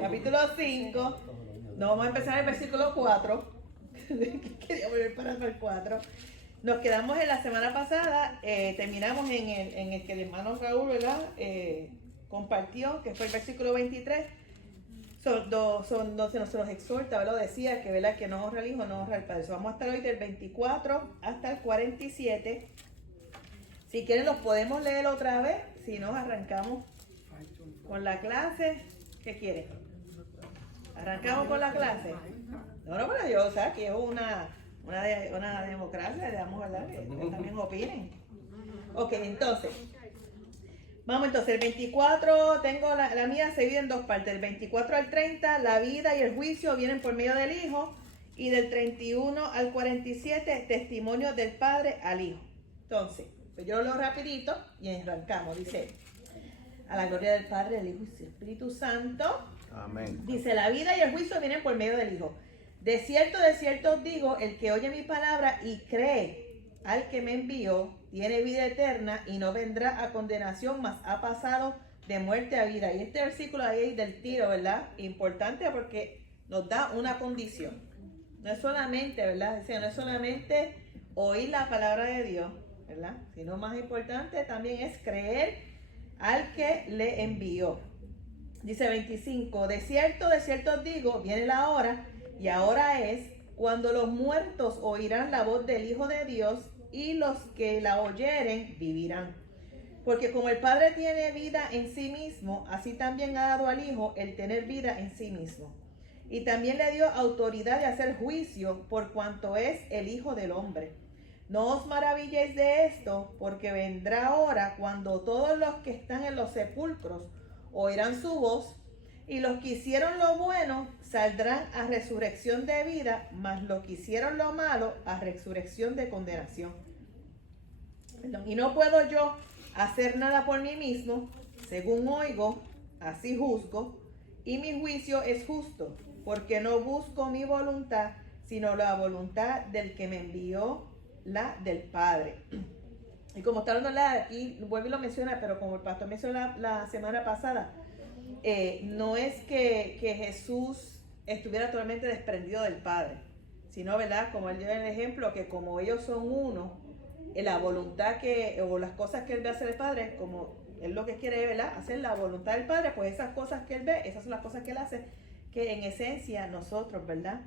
Capítulo 5. Nos vamos a empezar en el versículo 4. Quería volver para el 4. Nos quedamos en la semana pasada, terminamos en el que el hermano Raúl, ¿verdad? Compartió, que fue el versículo 23. Donde se nos exhorta, ¿verdad? Decía que, ¿verdad? Que no honra al Hijo, no honra al Padre. Vamos a estar hoy del 24 hasta el 47. Si quieren los podemos leer otra vez, si no arrancamos con la clase. ¿Qué quieren? ¿Arrancamos con la clase? No, pero yo, o sea, que es una democracia, le damos a hablar, que también opinen. Ok, entonces, vamos entonces, el 24, tengo la mía se divide en dos partes, del 24 al 30, la vida y el juicio vienen por medio del Hijo, y del 31 al 47, testimonio del Padre al Hijo. Entonces, pues yo lo leo rapidito y arrancamos, dice, a la gloria del Padre, del Hijo y del Espíritu Santo. Amén. Dice, la vida y el juicio vienen por medio del Hijo. De cierto os digo, el que oye mi palabra y cree al que me envió, tiene vida eterna y no vendrá a condenación, mas ha pasado de muerte a vida. Y este versículo ahí del tiro, ¿verdad? Importante porque nos da una condición. No es solamente, ¿verdad? O sea, no es solamente oír la palabra de Dios, ¿verdad? Sino más importante también es creer al que le envió. Dice 25, de cierto os digo, viene la hora, y ahora es, cuando los muertos oirán la voz del Hijo de Dios, y los que la oyeren vivirán. Porque como el Padre tiene vida en sí mismo, así también ha dado al Hijo el tener vida en sí mismo. Y también le dio autoridad de hacer juicio, por cuanto es el Hijo del Hombre. No os maravilléis de esto, porque vendrá hora cuando todos los que están en los sepulcros oirán su voz, y los que hicieron lo bueno saldrán a resurrección de vida, mas los que hicieron lo malo a resurrección de condenación. Y no puedo yo hacer nada por mí mismo, según oigo, así juzgo, y mi juicio es justo, porque no busco mi voluntad, sino la voluntad del que me envió, la del Padre. Y como está hablando aquí, vuelve y lo menciona, pero como el pastor mencionó la semana pasada, no es que Jesús estuviera totalmente desprendido del Padre, sino, ¿verdad? Como él dio el ejemplo, que como ellos son uno, la voluntad o las cosas que él ve hacer el Padre, como él lo que quiere, ¿verdad? Hacer la voluntad del Padre, pues esas cosas que él ve, esas son las cosas que él hace, que en esencia nosotros, ¿verdad?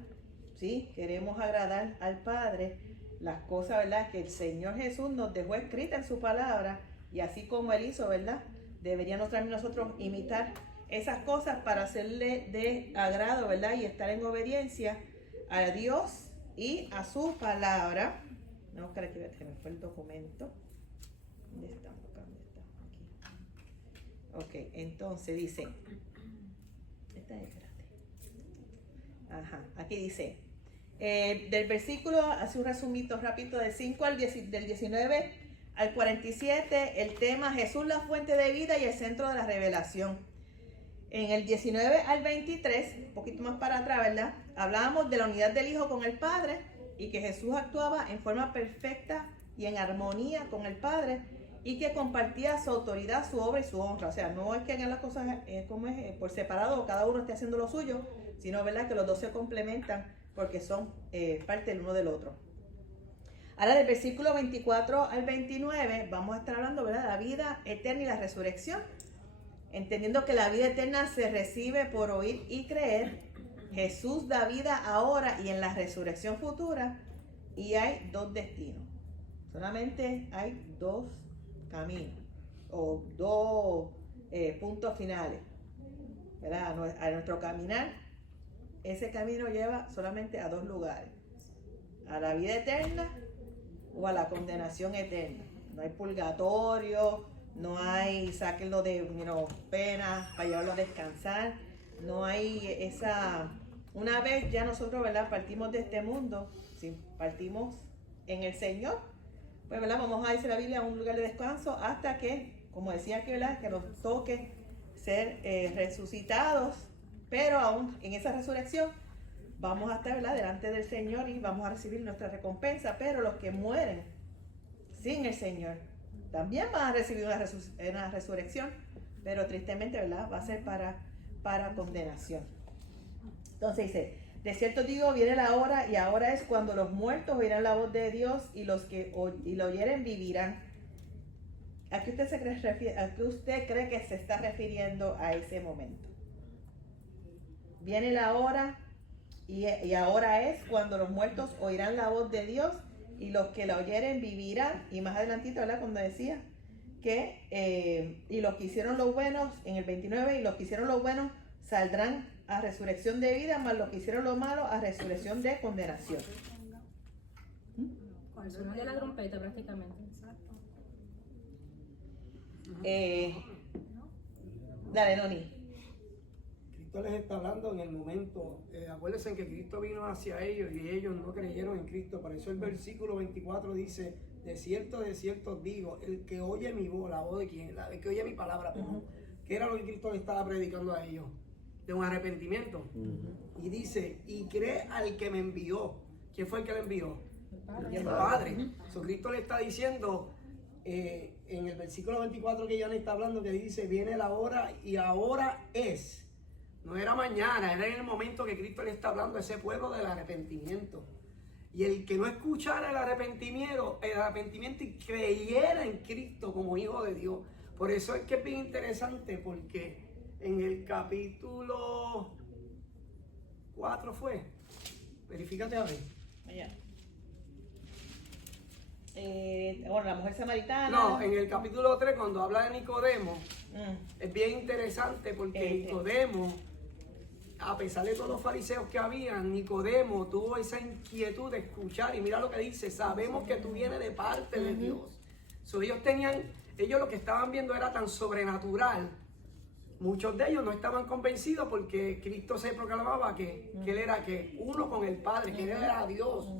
Sí, queremos agradar al Padre, las cosas, ¿verdad? Que el Señor Jesús nos dejó escritas en su palabra, y así como él hizo, ¿verdad? Deberíamos también nosotros imitar esas cosas para hacerle de agrado, ¿verdad? Y estar en obediencia a Dios y a su palabra. No, que me fue el documento. ¿Dónde está? ¿Dónde está? Aquí. Ok, entonces dice. Esta es, espérate. Ajá, aquí dice. Del versículo, hace un resumito rápido del 5 del 19 al 47, el tema Jesús la fuente de vida y el centro de la revelación. En el 19 al 23, un poquito más para atrás, ¿verdad? Hablábamos de la unidad del Hijo con el Padre y que Jesús actuaba en forma perfecta y en armonía con el Padre y que compartía su autoridad, su obra y su honra. O sea, no es que hagan las cosas por separado, cada uno esté haciendo lo suyo, sino, ¿verdad?, que los dos se complementan porque son parte del uno del otro. Ahora, del versículo 24 al 29, vamos a estar hablando, ¿verdad?, de la vida eterna y la resurrección. Entendiendo que la vida eterna se recibe por oír y creer, Jesús da vida ahora y en la resurrección futura, y hay dos destinos. Solamente hay dos caminos o dos puntos finales, ¿verdad? A nuestro caminar, ese camino lleva solamente a dos lugares: a la vida eterna o a la condenación eterna. No hay purgatorio. No hay, sáquenlo de pena para llevarlo a descansar. No hay esa. Una vez ya nosotros, ¿verdad?, partimos de este mundo, si partimos en el Señor, pues, ¿verdad?, vamos a irse la Biblia a un lugar de descanso hasta que, como decía aquí, ¿verdad?, que nos toque ser resucitados. Pero aún en esa resurrección vamos a estar, ¿verdad?, delante del Señor y vamos a recibir nuestra recompensa. Pero los que mueren sin el Señor también van a recibir una resurrección, pero tristemente, ¿verdad? Va a ser para condenación. Entonces dice, de cierto digo, viene la hora y ahora es cuando los muertos oirán la voz de Dios y los que lo oyeren vivirán. ¿A qué usted cree que se está refiriendo a ese momento? Viene la hora y ahora es cuando los muertos oirán la voz de Dios y los que la oyeren vivirán. Y más adelantito, ¿verdad? Cuando decía que y los que hicieron los buenos, en el 29, y los que hicieron los buenos saldrán a resurrección de vida, más los que hicieron lo malo a resurrección de condenación. Con el sonido de la trompeta prácticamente. Dale, Noni. Cristo les está hablando en el momento. Acuérdense que Cristo vino hacia ellos y ellos no creyeron en Cristo. Por eso el versículo 24 dice: de cierto digo, el que oye mi voz, la voz de quién, el que oye mi palabra, ¿qué era lo que Cristo le estaba predicando a ellos? De un arrepentimiento. Y dice, y cree al que me envió. ¿Quién fue el que le envió? El Padre. Cristo le está diciendo en el versículo 24 que ya le está hablando, que dice, viene la hora y ahora es. No era mañana, era en el momento que Cristo le está hablando a ese pueblo del arrepentimiento. Y el que no escuchara el arrepentimiento y creyera en Cristo como hijo de Dios. Por eso es que es bien interesante, porque en el capítulo 4 fue. Verifícate a ver. Allá. Bueno, la mujer samaritana. No, en el capítulo 3, cuando habla de Nicodemo, es bien interesante porque Nicodemo, a pesar de todos los fariseos que habían, Nicodemo tuvo esa inquietud de escuchar. Y mira lo que dice: sabemos que tú vienes de parte de Dios. Ellos lo que estaban viendo era tan sobrenatural. Muchos de ellos no estaban convencidos porque Cristo se proclamaba que Él era uno con el Padre, que Él era Dios.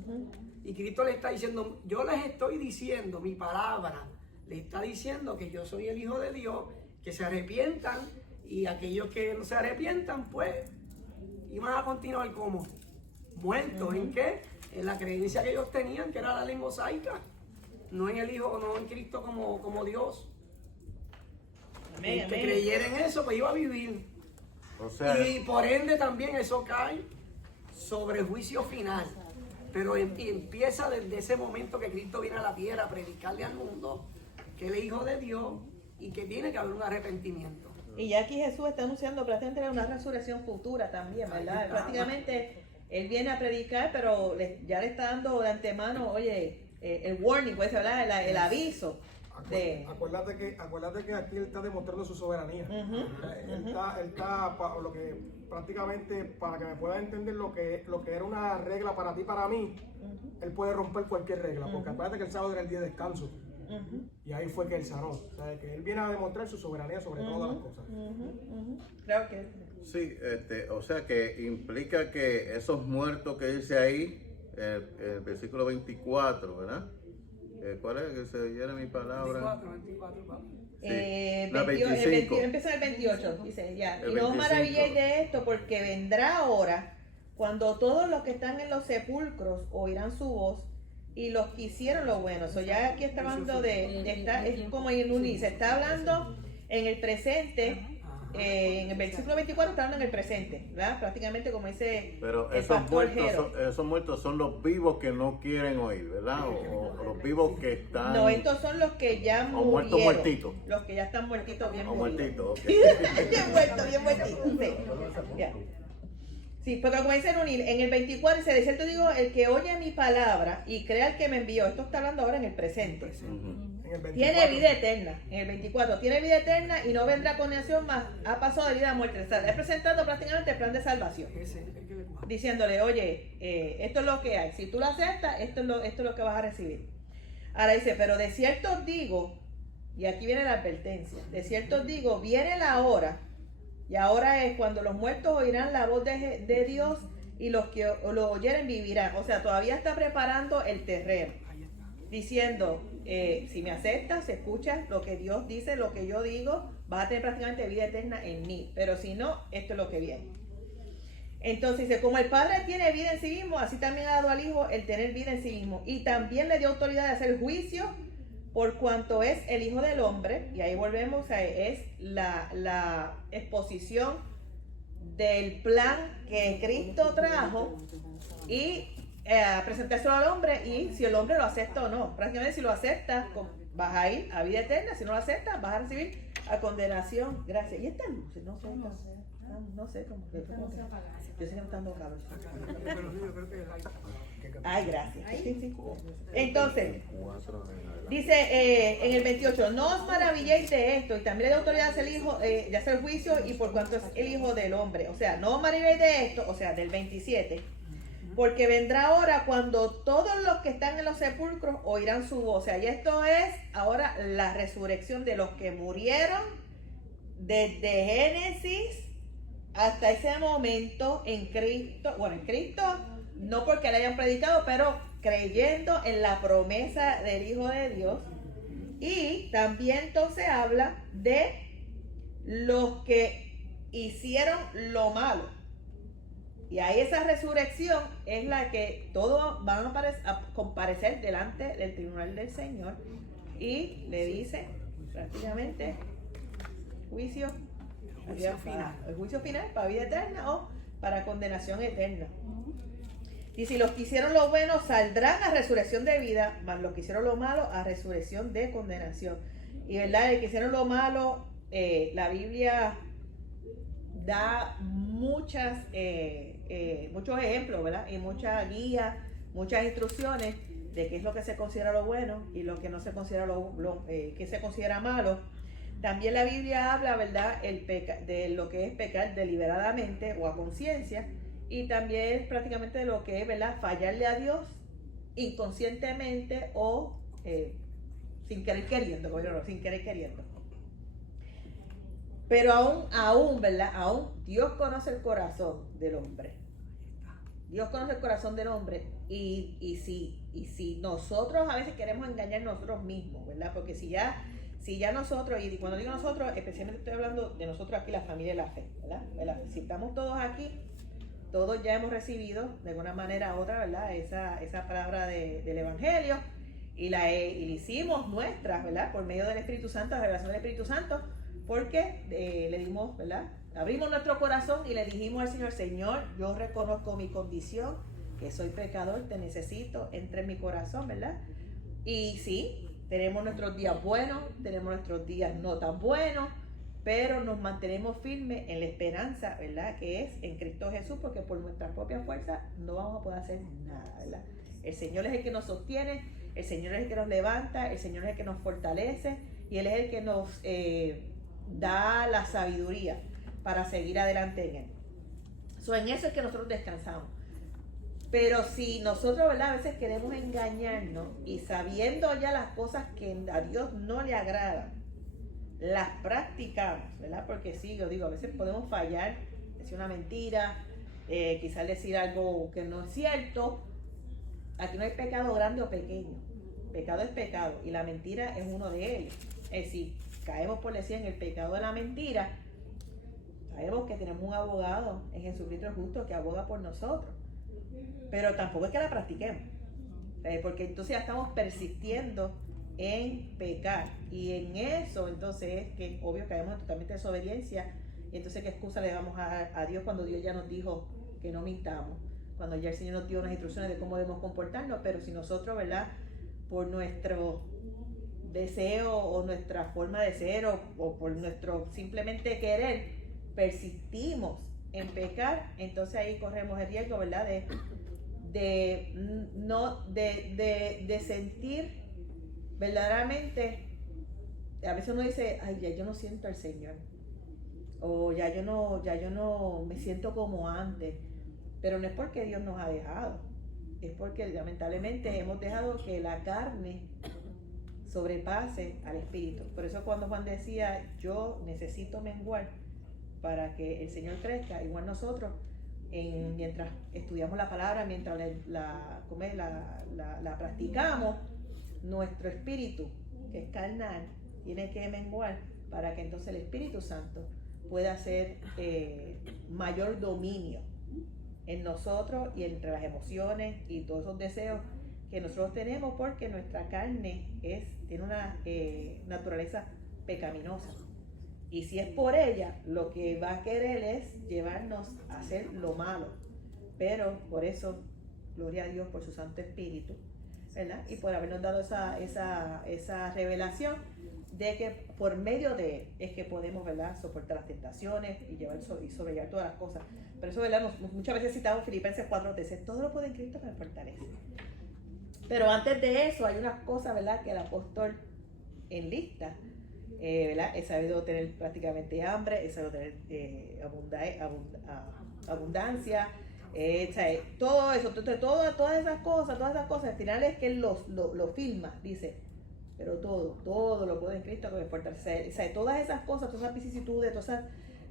Y Cristo le está diciendo, yo les estoy diciendo, mi palabra le está diciendo que yo soy el Hijo de Dios, que se arrepientan, y aquellos que no se arrepientan, pues, iban a continuar como muertos. ¿En qué? En la creencia que ellos tenían, que era la ley mosaica, no en el Hijo, no en Cristo como Dios. Amén, el que creyera en eso, pues iba a vivir. O sea, y por ende también eso cae sobre el juicio final. Pero empieza desde ese momento que Cristo viene a la tierra a predicarle al mundo que Él es Hijo de Dios y que tiene que haber un arrepentimiento. Y ya aquí Jesús está anunciando prácticamente una resurrección futura también, ¿verdad? Prácticamente Él viene a predicar, pero ya le está dando de antemano, oye, el warning, pues, ¿verdad? El aviso. Acuérdate que aquí Él está demostrando su soberanía. Él está lo que prácticamente, para que me puedas entender lo que era una regla para ti, para mí, Él puede romper cualquier regla, porque acuérdate que el sábado era el día de descanso. Y ahí fue que Él sanó. O sea, que Él viene a demostrar su soberanía sobre todas las cosas. Claro que sí, o sea que implica que esos muertos que dice ahí, el versículo 24, ¿verdad? ¿Cuál es? Que se oyera mi palabra. 24. Sí. 25. Empieza el 28, dice ya. Y no os maravilléis de esto, porque vendrá hora cuando todos los que están en los sepulcros oirán su voz, y los que hicieron lo bueno. So ya aquí está hablando es como en un se está hablando en el presente. En el versículo 24 está hablando en el presente, ¿verdad? Prácticamente como dice. Pero el esos muertos son los vivos que no quieren oír, ¿verdad? O los vivos que están. No, estos son los que ya murieron. Muertitos. Los que ya están muertitos, bien muertitos. Okay. bien muertitos. Sí. Yeah. Sí, porque como dice Nunil, en el 24 dice, de cierto digo, el que oye mi palabra y crea al que me envió. Esto está hablando ahora en el presente. Tiene vida eterna. En el 24 tiene vida eterna y no vendrá condenación más. Ha pasado de vida a muerte. Está presentando prácticamente el plan de salvación. Diciéndole, oye, esto es lo que hay. Si tú lo aceptas, esto es lo que vas a recibir. Ahora dice, pero de cierto os digo, y aquí viene la advertencia, de cierto os digo, viene la hora, y ahora es cuando los muertos oirán la voz de Dios y los que lo oyeren vivirán. O sea, todavía está preparando el terreno. Diciendo, si me aceptas, escuchas lo que Dios dice, lo que yo digo, vas a tener prácticamente vida eterna en mí. Pero si no, esto es lo que viene. Entonces dice, como el Padre tiene vida en sí mismo, así también ha dado al Hijo el tener vida en sí mismo. Y también le dio autoridad de hacer juicio por cuanto es el Hijo del Hombre, y ahí volvemos a es la exposición del plan que Cristo trajo y presentárselo al hombre, y si el hombre lo acepta o no. Prácticamente si lo acepta, vas a ir a vida eterna; si no lo aceptas, vas a recibir a condenación. Gracias. Y estas luces, no sé, no sé cómo. Yo sé que no están dando calor. Yo creo que el aire. Ay, gracias. Sí. Entonces, dice en el 28, no os maravilléis de esto, y también de autoridad hace el Hijo, de hacer juicio, y por cuanto es el Hijo del Hombre. O sea, no os maravilléis de esto, o sea, del 27, porque vendrá hora cuando todos los que están en los sepulcros oirán su voz. O sea, y esto es ahora la resurrección de los que murieron desde Génesis hasta ese momento en Cristo. Bueno, en Cristo no porque le hayan predicado, pero creyendo en la promesa del Hijo de Dios. Y también entonces habla de los que hicieron lo malo. Y ahí esa resurrección es la que todos van a comparecer delante del tribunal del Señor. Y le dice prácticamente juicio final. El juicio final para vida eterna o para condenación eterna. Y si los que hicieron lo bueno saldrán a resurrección de vida, mas los que hicieron lo malo a resurrección de condenación. Y verdad, el que hicieron lo malo, la Biblia da muchos ejemplos, ¿verdad? Y muchas guías, muchas instrucciones de qué es lo que se considera lo bueno y lo que no se considera que se considera malo. También la Biblia habla, ¿verdad?, de lo que es pecar deliberadamente o a conciencia. Y también prácticamente de lo que es, ¿verdad?, fallarle a Dios inconscientemente o sin querer queriendo, sin querer queriendo. Pero aún, ¿verdad?, aún Dios conoce el corazón del hombre. Dios conoce el corazón del hombre y si nosotros a veces queremos engañar nosotros mismos, ¿verdad? Porque si ya nosotros, y cuando digo nosotros, especialmente estoy hablando de nosotros aquí, la familia de la fe, ¿verdad? Si estamos todos aquí, todos ya hemos recibido de alguna manera u otra, ¿verdad?, esa palabra del Evangelio y la hicimos nuestra, ¿verdad?, por medio del Espíritu Santo, la revelación del Espíritu Santo, porque le dimos, ¿verdad?, abrimos nuestro corazón y le dijimos al Señor: Señor, yo reconozco mi condición, que soy pecador, te necesito, entra en mi corazón, ¿verdad? Y sí, tenemos nuestros días buenos, tenemos nuestros días no tan buenos, pero nos mantenemos firmes en la esperanza, ¿verdad?, que es en Cristo Jesús, porque por nuestra propia fuerza no vamos a poder hacer nada, ¿verdad? El Señor es el que nos sostiene, el Señor es el que nos levanta, el Señor es el que nos fortalece, y Él es el que nos da la sabiduría para seguir adelante en Él. En eso es que nosotros descansamos. Pero si nosotros, ¿verdad?, a veces queremos engañarnos y sabiendo ya las cosas que a Dios no le agradan, las practicamos, ¿verdad? Porque sí, yo digo, a veces podemos fallar, decir una mentira, quizás decir algo que no es cierto. Aquí no hay pecado grande o pequeño. Pecado es pecado y la mentira es uno de ellos. Es decir, caemos por decir en el pecado de la mentira, sabemos que tenemos un abogado en Jesucristo el justo que aboga por nosotros, pero tampoco es que la practiquemos, porque entonces ya estamos persistiendo en pecar, y en eso entonces es que obvio caemos en totalmente desobediencia. Y entonces ¿qué excusa le damos a Dios cuando Dios ya nos dijo que no mintamos, cuando ya el Señor nos dio unas instrucciones de cómo debemos comportarnos? Pero si nosotros, ¿verdad?, por nuestro deseo o nuestra forma de ser o por nuestro simplemente querer persistimos en pecar, entonces ahí corremos el riesgo, ¿verdad?, de sentir verdaderamente. A veces uno dice: ay, ya yo no siento al Señor, o ya yo no me siento como antes, pero no es porque Dios nos ha dejado, es porque lamentablemente hemos dejado que la carne sobrepase al Espíritu. Por eso cuando Juan decía: yo necesito menguar para que el Señor crezca, igual nosotros mientras estudiamos la palabra, mientras la practicamos, nuestro espíritu, que es carnal, tiene que menguar para que entonces el Espíritu Santo pueda hacer mayor dominio en nosotros y entre las emociones y todos esos deseos que nosotros tenemos porque nuestra carne tiene una naturaleza pecaminosa. Y si es por ella, lo que va a querer es llevarnos a hacer lo malo. Pero por eso, gloria a Dios por su Santo Espíritu, ¿verdad? Y por habernos dado esa revelación de que por medio de él es que podemos, ¿verdad?, soportar las tentaciones y sobrellevar todas las cosas. Por eso, ¿verdad?, muchas veces citamos Filipenses 4, dice, todo lo puede en Cristo que me fortalece. Pero antes de eso hay unas cosas, ¿verdad?, que el apóstol enlista, ¿verdad? He sabido tener prácticamente hambre, he sabido tener abundancia, todo eso, todas esas cosas, al final es que él lo filma, dice, pero todo lo puede en Cristo que me fortalece. O sea, todas esas cosas, todas esas vicisitudes, todas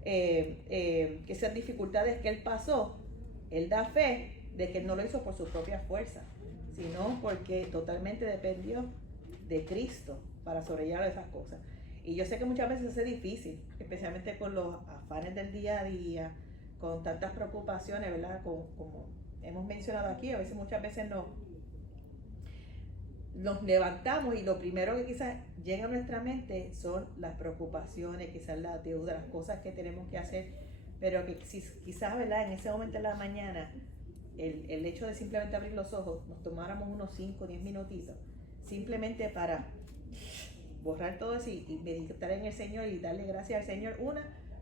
esas dificultades que él pasó, él da fe de que él no lo hizo por su propia fuerza, sino porque totalmente dependió de Cristo para sobrellevar esas cosas. Y yo sé que muchas veces es difícil, especialmente con los afanes del día a día, con tantas preocupaciones, ¿verdad? Como hemos mencionado aquí, a veces muchas veces nos levantamos y lo primero que quizás llega a nuestra mente son las preocupaciones, quizás la deuda, las cosas que tenemos que hacer, pero que quizás, ¿verdad?, en ese momento de la mañana, el hecho de simplemente abrir los ojos, nos tomáramos unos 5 o 10 minutitos, simplemente para borrar todo eso y meditar en el Señor y darle gracias al Señor,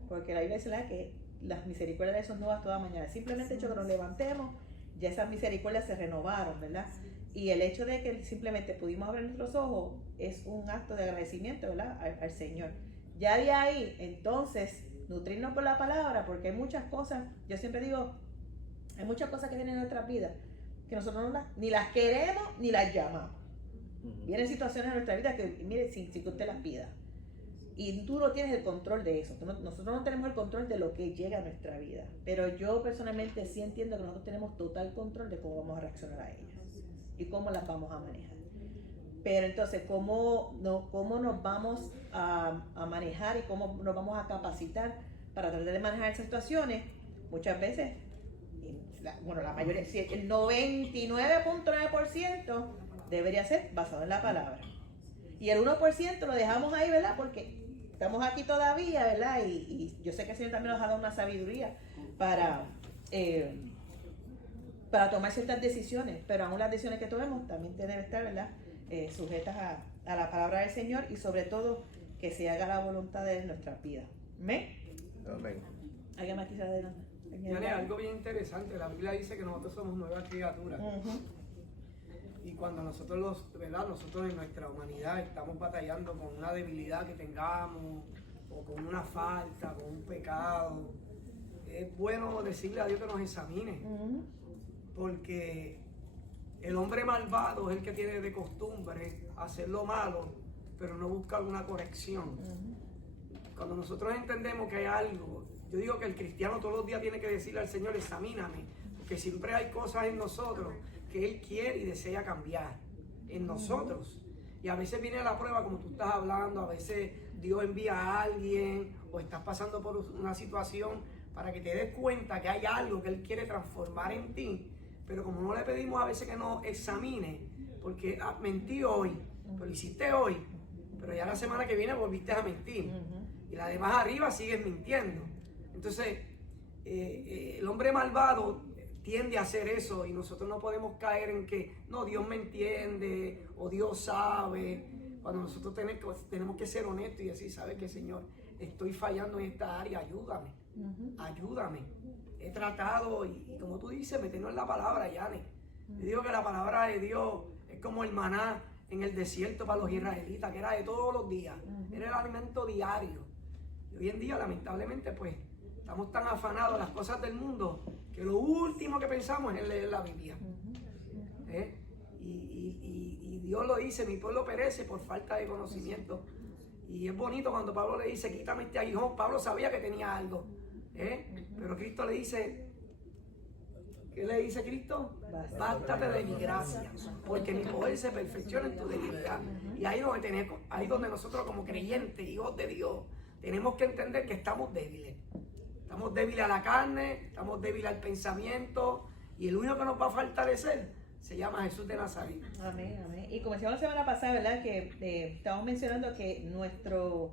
porque la Biblia dice que las misericordias son nuevas toda mañana. Simplemente el hecho de que nos levantemos, ya esas misericordias se renovaron, ¿verdad? Y el hecho de que simplemente pudimos abrir nuestros ojos es un acto de agradecimiento, ¿verdad?, al Señor. Ya de ahí, entonces, nutrirnos por la palabra, porque hay muchas cosas, yo siempre digo, hay muchas cosas que vienen en nuestras vidas que nosotros ni las queremos ni las llamamos. Vienen situaciones en nuestra vida que, mire, sin que usted las pida. Y tú no tienes el control de eso. Nosotros no tenemos el control de lo que llega a nuestra vida. Pero yo personalmente sí entiendo que nosotros tenemos total control de cómo vamos a reaccionar a ellas y cómo las vamos a manejar. Pero entonces, ¿cómo nos vamos a manejar y cómo nos vamos a capacitar para tratar de manejar esas situaciones? Muchas veces, la mayoría, el 99.9% debería ser basado en la palabra. Y el 1% lo dejamos ahí, ¿verdad? Porque estamos aquí todavía, ¿verdad? Y yo sé que el Señor también nos ha dado una sabiduría para tomar ciertas decisiones, pero aún las decisiones que tomemos también deben estar, ¿verdad?, sujetas a la palabra del Señor y sobre todo que se haga la voluntad de nuestra vida. ¿Amén? Amén. ¿Alguien más quisiera adelante? Tiene algo bien interesante. La Biblia dice que nosotros somos nuevas criaturas. Y cuando nosotros en nuestra humanidad estamos batallando con una debilidad que tengamos, o con una falta, con un pecado, es bueno decirle a Dios que nos examine. Porque el hombre malvado es el que tiene de costumbre hacer lo malo, pero no busca alguna corrección. Cuando nosotros entendemos que hay algo, yo digo que el cristiano todos los días tiene que decirle al Señor, examíname, porque siempre hay cosas en nosotros que Él quiere y desea cambiar en nosotros. Y a veces viene la prueba, como tú estás hablando, a veces Dios envía a alguien o estás pasando por una situación para que te des cuenta que hay algo que Él quiere transformar en ti. Pero como no le pedimos a veces que nos examine, porque mentí hoy, pero hiciste hoy, pero ya la semana que viene volviste a mentir. Y la de más arriba sigues mintiendo. Entonces, el hombre malvado tiende a hacer eso y nosotros no podemos caer en que, no, Dios me entiende o Dios sabe. Cuando nosotros tenemos que ser honestos y decir, ¿sabes qué, Señor? Estoy fallando en esta área, ayúdame, ayúdame. He tratado, y como tú dices, meternos en la palabra, Yane. Yo digo que la palabra de Dios es como el maná en el desierto para los israelitas, que era de todos los días, era el alimento diario. Y hoy en día, lamentablemente, pues, estamos tan afanados en las cosas del mundo que lo último que pensamos es leer la Biblia. Y Dios lo dice, mi pueblo perece por falta de conocimiento. Y es bonito cuando Pablo le dice, quítame este aguijón. Pablo sabía que tenía algo. Pero Cristo le dice, ¿qué le dice Cristo? Bástate de mi gracia, porque mi poder se perfecciona en tu debilidad. Y ahí donde nosotros como creyentes, hijos de Dios, tenemos que entender que estamos débiles. Estamos débiles a la carne, estamos débiles al pensamiento, y el único que nos va a fortalecer se llama Jesús de Nazaret. Amén, amén. Y como decíamos la semana pasada, ¿verdad? Que estábamos mencionando que nuestro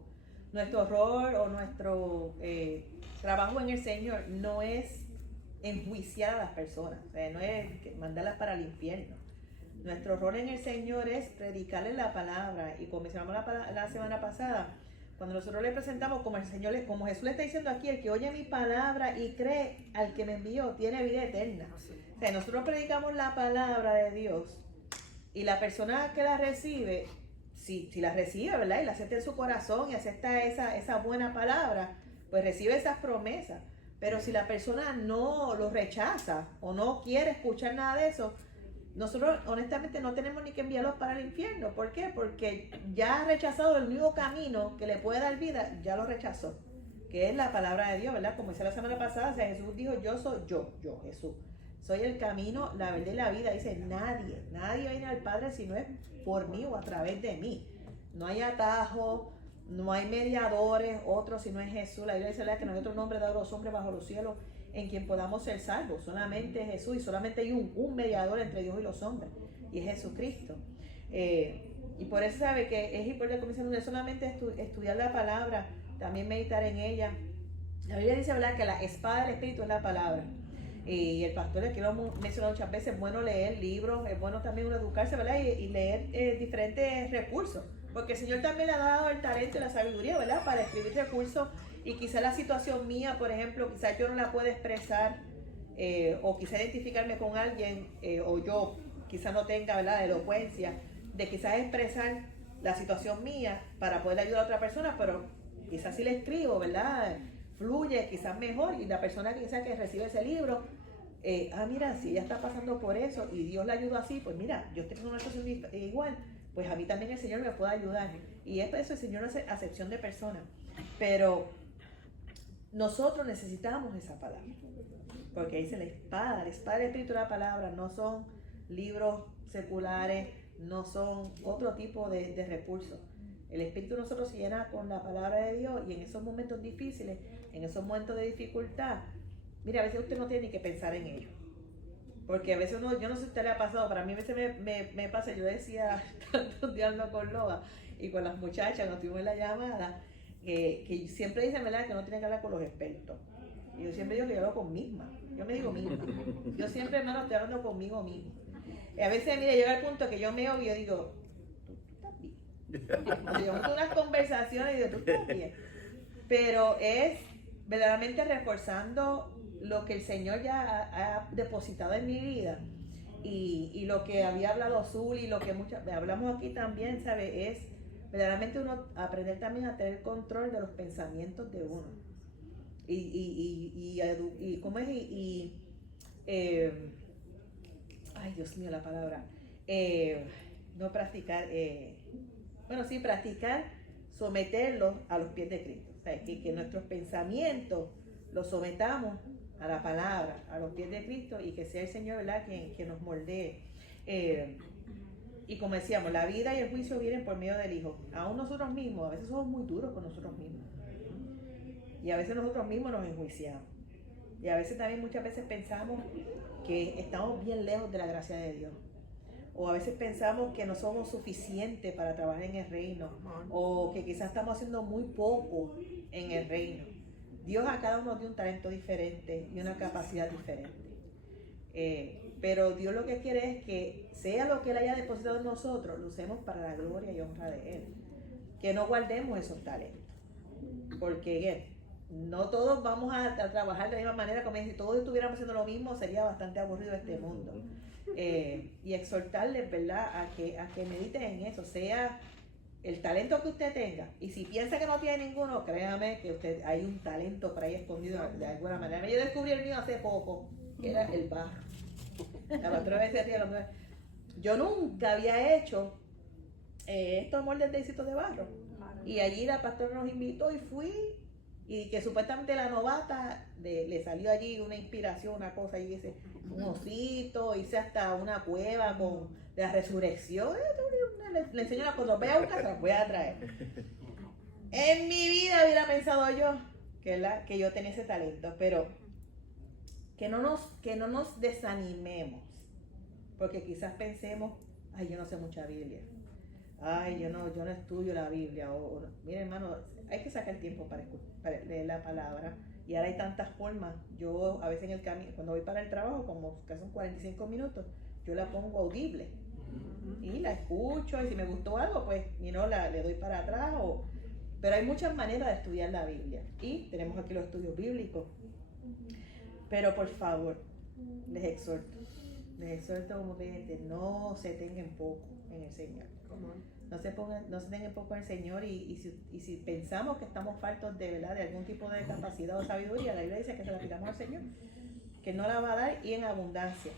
rol o nuestro trabajo en el Señor no es enjuiciar a las personas, o sea, no es mandarlas para el infierno. Nuestro rol en el Señor es predicarle la palabra, y como mencionamos la semana pasada, cuando nosotros le presentamos como el Señor, como Jesús le está diciendo aquí, el que oye mi palabra y cree al que me envió tiene vida eterna. O sea, nosotros predicamos la palabra de Dios y la persona que la recibe, si la recibe, ¿verdad? Y la acepta en su corazón y acepta esa buena palabra, pues recibe esas promesas. Pero si la persona no lo rechaza o no quiere escuchar nada de eso, nosotros honestamente no tenemos ni que enviarlos para el infierno. ¿Por qué? Porque ya ha rechazado el único camino que le puede dar vida, ya lo rechazó, que es la palabra de Dios, ¿verdad? Como decía la semana pasada, o sea, Jesús dijo, yo soy yo, Jesús. Soy el camino, la verdad y la vida. Dice, nadie viene al Padre si no es por mí o a través de mí. No hay atajo, no hay mediadores, otros si no es Jesús. La Biblia dice que no hay otro nombre dado a los hombres bajo los cielos en quien podamos ser salvos. Solamente Jesús, y solamente hay un mediador entre Dios y los hombres, y es Jesucristo. Y por eso sabe que es importante, como dicen, no solamente estudiar la palabra, también meditar en ella. La Biblia dice, ¿verdad?, que la espada del Espíritu es la palabra. Y el pastor les quiero mencionar muchas veces, es bueno leer libros, es bueno también uno educarse, ¿verdad? Y leer diferentes recursos, porque el Señor también le ha dado el talento y la sabiduría, ¿verdad?, para escribir recursos. Y quizá la situación mía, por ejemplo, quizá yo no la pueda expresar, o quizá identificarme con alguien, o yo quizá no tenga, ¿verdad?, la elocuencia de quizás expresar la situación mía para poder ayudar a otra persona, pero quizás si le escribo, ¿verdad?, fluye quizás mejor, y la persona quizás que recibe ese libro, mira, si ella está pasando por eso y Dios la ayudó así, pues mira, yo estoy en una situación igual, pues a mí también el Señor me puede ayudar. Y es por eso el Señor no hace acepción de personas, pero nosotros necesitamos esa palabra, porque dice la espada del Espíritu, la palabra, no son libros seculares, no son otro tipo de recursos. El Espíritu de nosotros se llena con la palabra de Dios, y en esos momentos difíciles, en esos momentos de dificultad, mira, a veces usted no tiene ni que pensar en ello, porque a veces uno, yo no sé si a usted le ha pasado, pero a mí a veces me pasa. Yo decía, tanto dialogando con Loa y con las muchachas, nos tuvimos en la llamada, que siempre dicen, ¿verdad?, que no tienen que hablar con los expertos. Y yo siempre digo que yo hablo con misma. Yo me digo misma. Yo siempre, hermano, estoy hablando conmigo mismo. Y a veces, mira, llega el punto que yo me oigo y yo digo, tú estás bien. Yo tengo unas conversaciones y digo, tú estás bien. Pero es verdaderamente reforzando lo que el Señor ya ha depositado en mi vida. Y lo que había hablado Azul y lo que hablamos aquí también, ¿sabe? Es verdaderamente uno aprender también a tener control de los pensamientos de uno. Y ¿cómo es? Ay, Dios mío, la palabra. No practicar, bueno, sí, practicar, someterlos a los pies de Cristo. O sea, que nuestros pensamientos los sometamos a la palabra, a los pies de Cristo, y que sea el Señor, ¿verdad?, quien nos moldee. Y como decíamos, la vida y el juicio vienen por medio del Hijo. Aún nosotros mismos, a veces somos muy duros con nosotros mismos. Y a veces nosotros mismos nos enjuiciamos. Y a veces también, muchas veces pensamos que estamos bien lejos de la gracia de Dios. O a veces pensamos que no somos suficientes para trabajar en el reino. O que quizás estamos haciendo muy poco en el reino. Dios a cada uno dio un talento diferente y una capacidad diferente. Pero Dios lo que quiere es que sea lo que Él haya depositado en nosotros, lo usemos para la gloria y honra de Él. Que no guardemos esos talentos. Porque no todos vamos a trabajar de la misma manera. Como si todos estuviéramos haciendo lo mismo, sería bastante aburrido este mundo. Y exhortarles, ¿verdad?, a que mediten en eso, sea el talento que usted tenga. Y si piensa que no tiene ninguno, créame que usted hay un talento por ahí escondido de alguna manera. Yo descubrí el mío hace poco, que era el barro. La otra vez yo nunca había hecho estos moldes de hisitos de barro. Y allí la pastora nos invitó y fui, y que supuestamente la novata le salió allí una inspiración, una cosa, y dice, un osito, hice hasta una cueva con la resurrección. Le enseño las cosas, voy a buscar, se las voy a traer. En mi vida hubiera pensado yo que yo tenía ese talento, pero que no nos desanimemos, porque quizás pensemos, ay, yo no sé mucha Biblia, ay, yo no estudio la Biblia, mira hermano, hay que sacar tiempo para leer la palabra, y ahora hay tantas formas. Yo a veces en el camino, cuando voy para el trabajo, como que son 45 minutos, yo la pongo audible, y la escucho, y si me gustó algo, pues, le doy para atrás, pero hay muchas maneras de estudiar la Biblia, y tenemos aquí los estudios bíblicos, pero por favor, les exhorto como que no se tengan poco en el Señor. No se tengan poco en el Señor, y si pensamos que estamos faltos de verdad de algún tipo de capacidad o sabiduría, la Biblia dice que se la pidamos al Señor, que no la va a dar y en abundancia.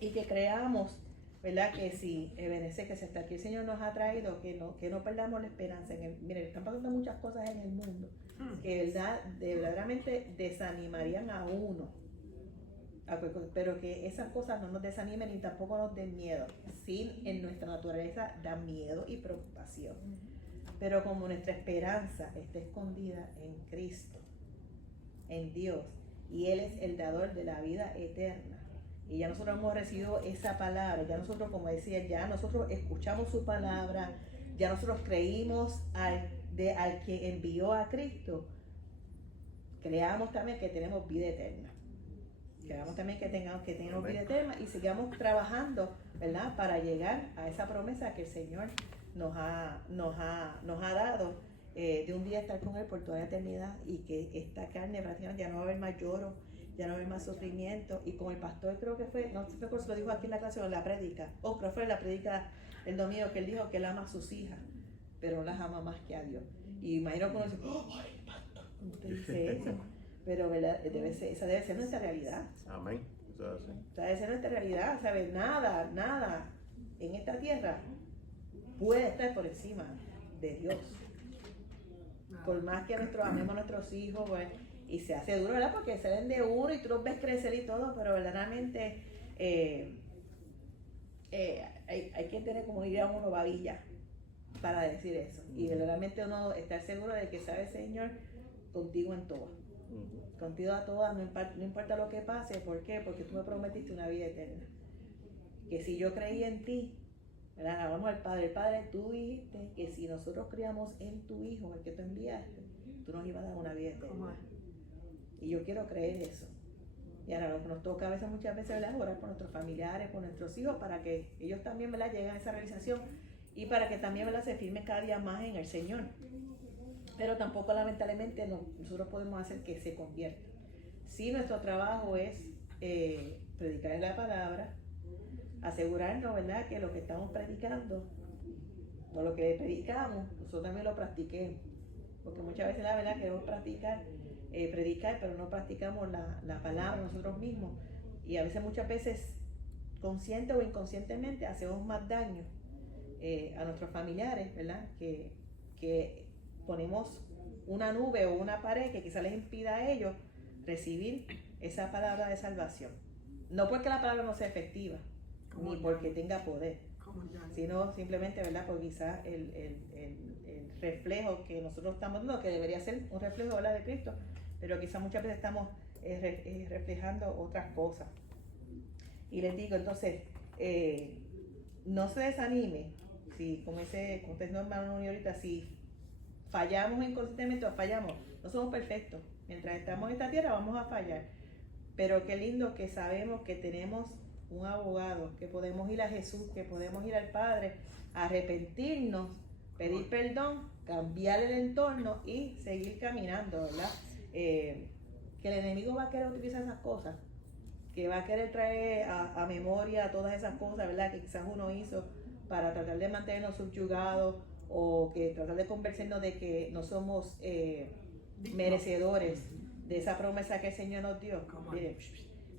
Y que creamos, ¿verdad? Que si que hasta aquí el Señor nos ha traído, que no perdamos la esperanza. Miren, están pasando muchas cosas en el mundo que verdaderamente desanimarían a uno. Pero que esas cosas no nos desanimen ni tampoco nos den miedo. Sí, en nuestra naturaleza da miedo y preocupación. Pero como nuestra esperanza está escondida en Cristo, en Dios, y Él es el dador de la vida eterna, y ya nosotros hemos recibido esa palabra, ya nosotros, como decía, ya nosotros escuchamos su palabra, ya nosotros creímos al que envió a Cristo, creamos también que tenemos vida eterna. Creamos también que tenemos vida eterna, y sigamos trabajando, ¿verdad? Para llegar a esa promesa que el Señor nos ha dado, de un día estar con Él por toda la eternidad, y que esta carne prácticamente ya no va a haber más lloro, ya no va a haber más sufrimiento. Y como el pastor, creo que fue, no sé si lo dijo aquí en la clase o en la prédica, creo que fue en la prédica el domingo, que él dijo que él ama a sus hijas, pero no las ama más que a Dios. Y imagino que uno dice, ¡ay, pastor! ¿Cómo usted dice eso? Pero ¿verdad? Esa debe ser nuestra realidad. Amén. Eso es así. Esa debe ser nuestra realidad, ¿sabes? Nada en esta tierra puede estar por encima de Dios. Por más que amemos a nuestros hijos, pues, y se hace duro, ¿verdad? Porque salen de uno y tú los ves crecer y todo, pero verdaderamente hay que tener, como diría uno, babilla para decir eso. Y verdaderamente uno estar seguro de que sabe, Señor, contigo en todo. Contigo a todas, no importa lo que pase. ¿Por qué? Porque tú me prometiste una vida eterna. Que si yo creí en ti, ¿verdad? Vamos al Padre. El Padre, tú dijiste que si nosotros creíamos en tu Hijo, el que tú enviaste, tú nos ibas a dar una vida eterna. Y yo quiero creer eso. Y ahora lo que nos toca a veces, muchas veces, ¿verdad? Orar por nuestros familiares, por nuestros hijos, para que ellos también, ¿verdad?, lleguen a esa realización, y para que también, ¿verdad?, se firme cada día más en el Señor. Pero tampoco, lamentablemente, nosotros podemos hacer que se convierta. Sí, nuestro trabajo es predicar la palabra, asegurarnos, ¿verdad?, que lo que estamos predicando, o lo que predicamos, nosotros también lo practiquemos. Porque muchas veces, la verdad, queremos predicar, pero no practicamos la palabra nosotros mismos. Y a veces, muchas veces, consciente o inconscientemente, hacemos más daño a nuestros familiares, ¿verdad?, que ponemos una nube o una pared que quizás les impida a ellos recibir esa palabra de salvación. No porque la palabra no sea efectiva, ni porque tenga poder, sino simplemente, ¿verdad?, porque quizás el reflejo que nosotros estamos dando, que debería ser un reflejo, ¿verdad?, de Cristo, pero quizás muchas veces estamos reflejando otras cosas. Y les digo, entonces, no se desanime, si como usted no hermano ahorita, si fallamos inconscientemente o fallamos, no somos perfectos. Mientras estamos en esta tierra vamos a fallar. Pero qué lindo que sabemos que tenemos un abogado, que podemos ir a Jesús, que podemos ir al Padre, arrepentirnos, pedir perdón, cambiar el entorno y seguir caminando, ¿verdad? Que el enemigo va a querer utilizar esas cosas, que va a querer traer a memoria todas esas cosas, ¿verdad?, que quizás uno hizo para tratar de mantenernos subyugados, o que tratar de convencernos de que no somos merecedores de esa promesa que el Señor nos dio. Mire,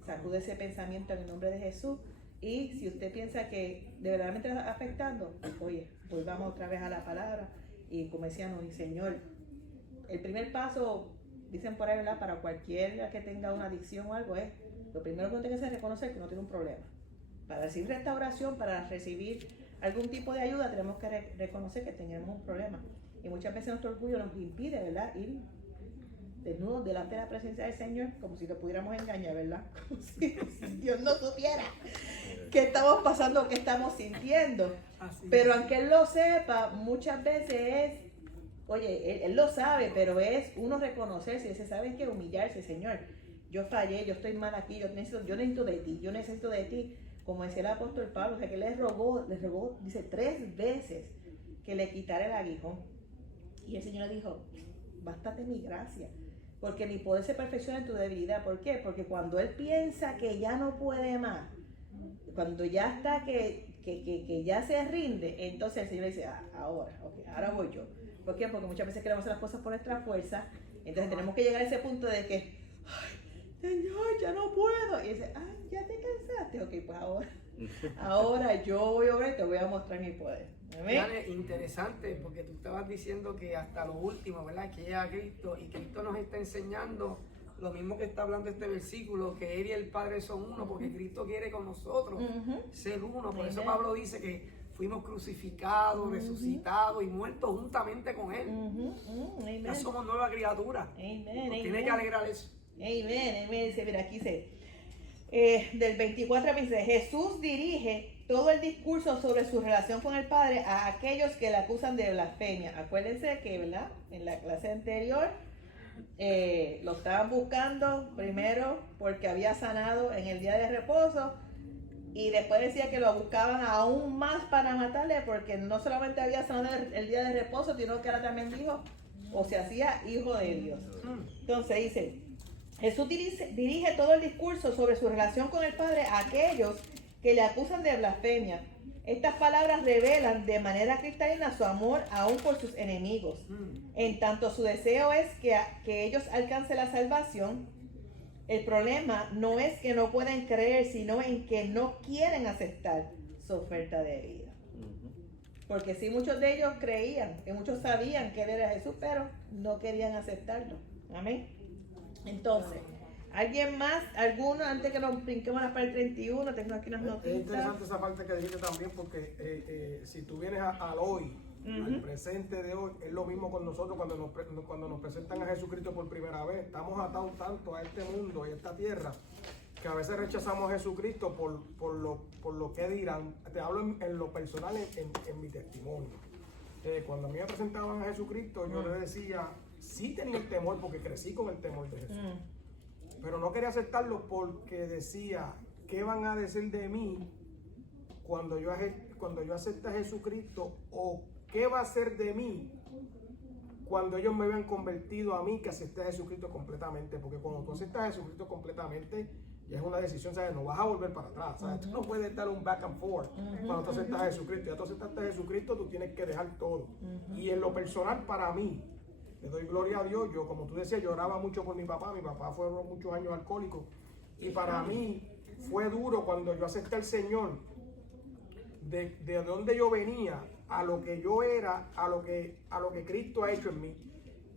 sacude ese pensamiento en el nombre de Jesús, y si usted piensa que de verdad me está afectando, oye, volvamos otra vez a la palabra, y como decían, y Señor, el primer paso, dicen por ahí, ¿verdad?, para cualquiera que tenga una adicción o algo, es lo primero que uno tiene que hacer es reconocer que uno tiene un problema. Para recibir restauración, para recibir algún tipo de ayuda, tenemos que reconocer que tenemos un problema. Y muchas veces nuestro orgullo nos impide, ¿verdad?, ir desnudos delante de la presencia del Señor, como si lo pudiéramos engañar, ¿verdad? Como si Dios no supiera qué estamos pasando, qué estamos sintiendo. Así Pero es. aunque Él lo sepa, muchas veces es, oye, él lo sabe, pero es uno reconocerse y decir, ¿sabes qué? Humillarse, Señor. Yo fallé, yo estoy mal aquí, yo necesito de ti, yo necesito de ti. Como decía el apóstol Pablo, que le rogó, dice 3 veces que le quitara el aguijón. Y el Señor le dijo, bástate mi gracia, porque mi poder se perfecciona en tu debilidad. ¿Por qué? Porque cuando Él piensa que ya no puede más, cuando ya está que ya se rinde, entonces el Señor le dice, ahora voy yo. ¿Por qué? Porque muchas veces queremos hacer las cosas por nuestra fuerza, entonces tenemos que llegar a ese punto de que, ay, Señor, ya no puedo. Y dice, ay, ya te cansaste. Ok, pues ahora yo voy a obrar y te voy a mostrar mi poder. Amén. Dale, interesante, porque tú estabas diciendo que hasta lo último, ¿verdad? Que llega a Cristo y Cristo nos está enseñando lo mismo que está hablando este versículo, que Él y el Padre son uno, porque Cristo quiere con nosotros ser uno. Por eso Amen. Pablo dice que fuimos crucificados, resucitados y muertos juntamente con Él. Amen. Ya somos nueva criatura. Amen. Nos tiene que alegrar eso. Amén, amén. Dice, mira, aquí dice, del 24 me dice, Jesús dirige todo el discurso sobre su relación con el Padre a aquellos que le acusan de blasfemia. Acuérdense que, ¿verdad? En la clase anterior lo estaban buscando primero porque había sanado en el día de reposo y después decía que lo buscaban aún más para matarle porque no solamente había sanado el día de reposo, sino que ahora también dijo o se hacía hijo de Dios. Entonces dice, Jesús dirige todo el discurso sobre su relación con el Padre a aquellos que le acusan de blasfemia. Estas palabras revelan de manera cristalina su amor aún por sus enemigos. En tanto su deseo es que ellos alcancen la salvación, el problema no es que no pueden creer, sino en que no quieren aceptar su oferta de vida. Porque sí, muchos de ellos creían, que muchos sabían que Él era Jesús, pero no querían aceptarlo. Amén. Entonces, ¿alguien más? ¿Alguno? Antes que nos brinquemos a la parte 31, tengo aquí unas Es notitas. interesante esa parte que dijiste también porque si tú vienes al hoy, al presente de hoy, es lo mismo con nosotros cuando nos presentan a Jesucristo por primera vez. Estamos atados tanto a este mundo y a esta tierra que a veces rechazamos a Jesucristo por lo que dirán. Te hablo en lo personal, en mi testimonio. Cuando a mí me presentaban a Jesucristo, yo le decía, sí tenía el temor porque crecí con el temor de Jesús. Pero no quería aceptarlo porque decía, ¿qué van a decir de mí cuando yo acepte a Jesucristo? ¿O qué va a ser de mí cuando ellos me vean convertido a mí que acepté a Jesucristo completamente? Porque cuando tú aceptas a Jesucristo completamente, ya es una decisión, ¿sabes? No vas a volver para atrás, ¿sabes? Tú no puedes dar un back and forth cuando tú aceptas a Jesucristo. Ya tú aceptaste a Jesucristo, tú tienes que dejar todo. Y en lo personal, para mí, le doy gloria a Dios. Yo, como tú decías, lloraba mucho por mi papá. Mi papá fue muchos años alcohólico. Y para mí fue duro cuando yo acepté al Señor, de donde yo venía, a lo que yo era, a lo que Cristo ha hecho en mí.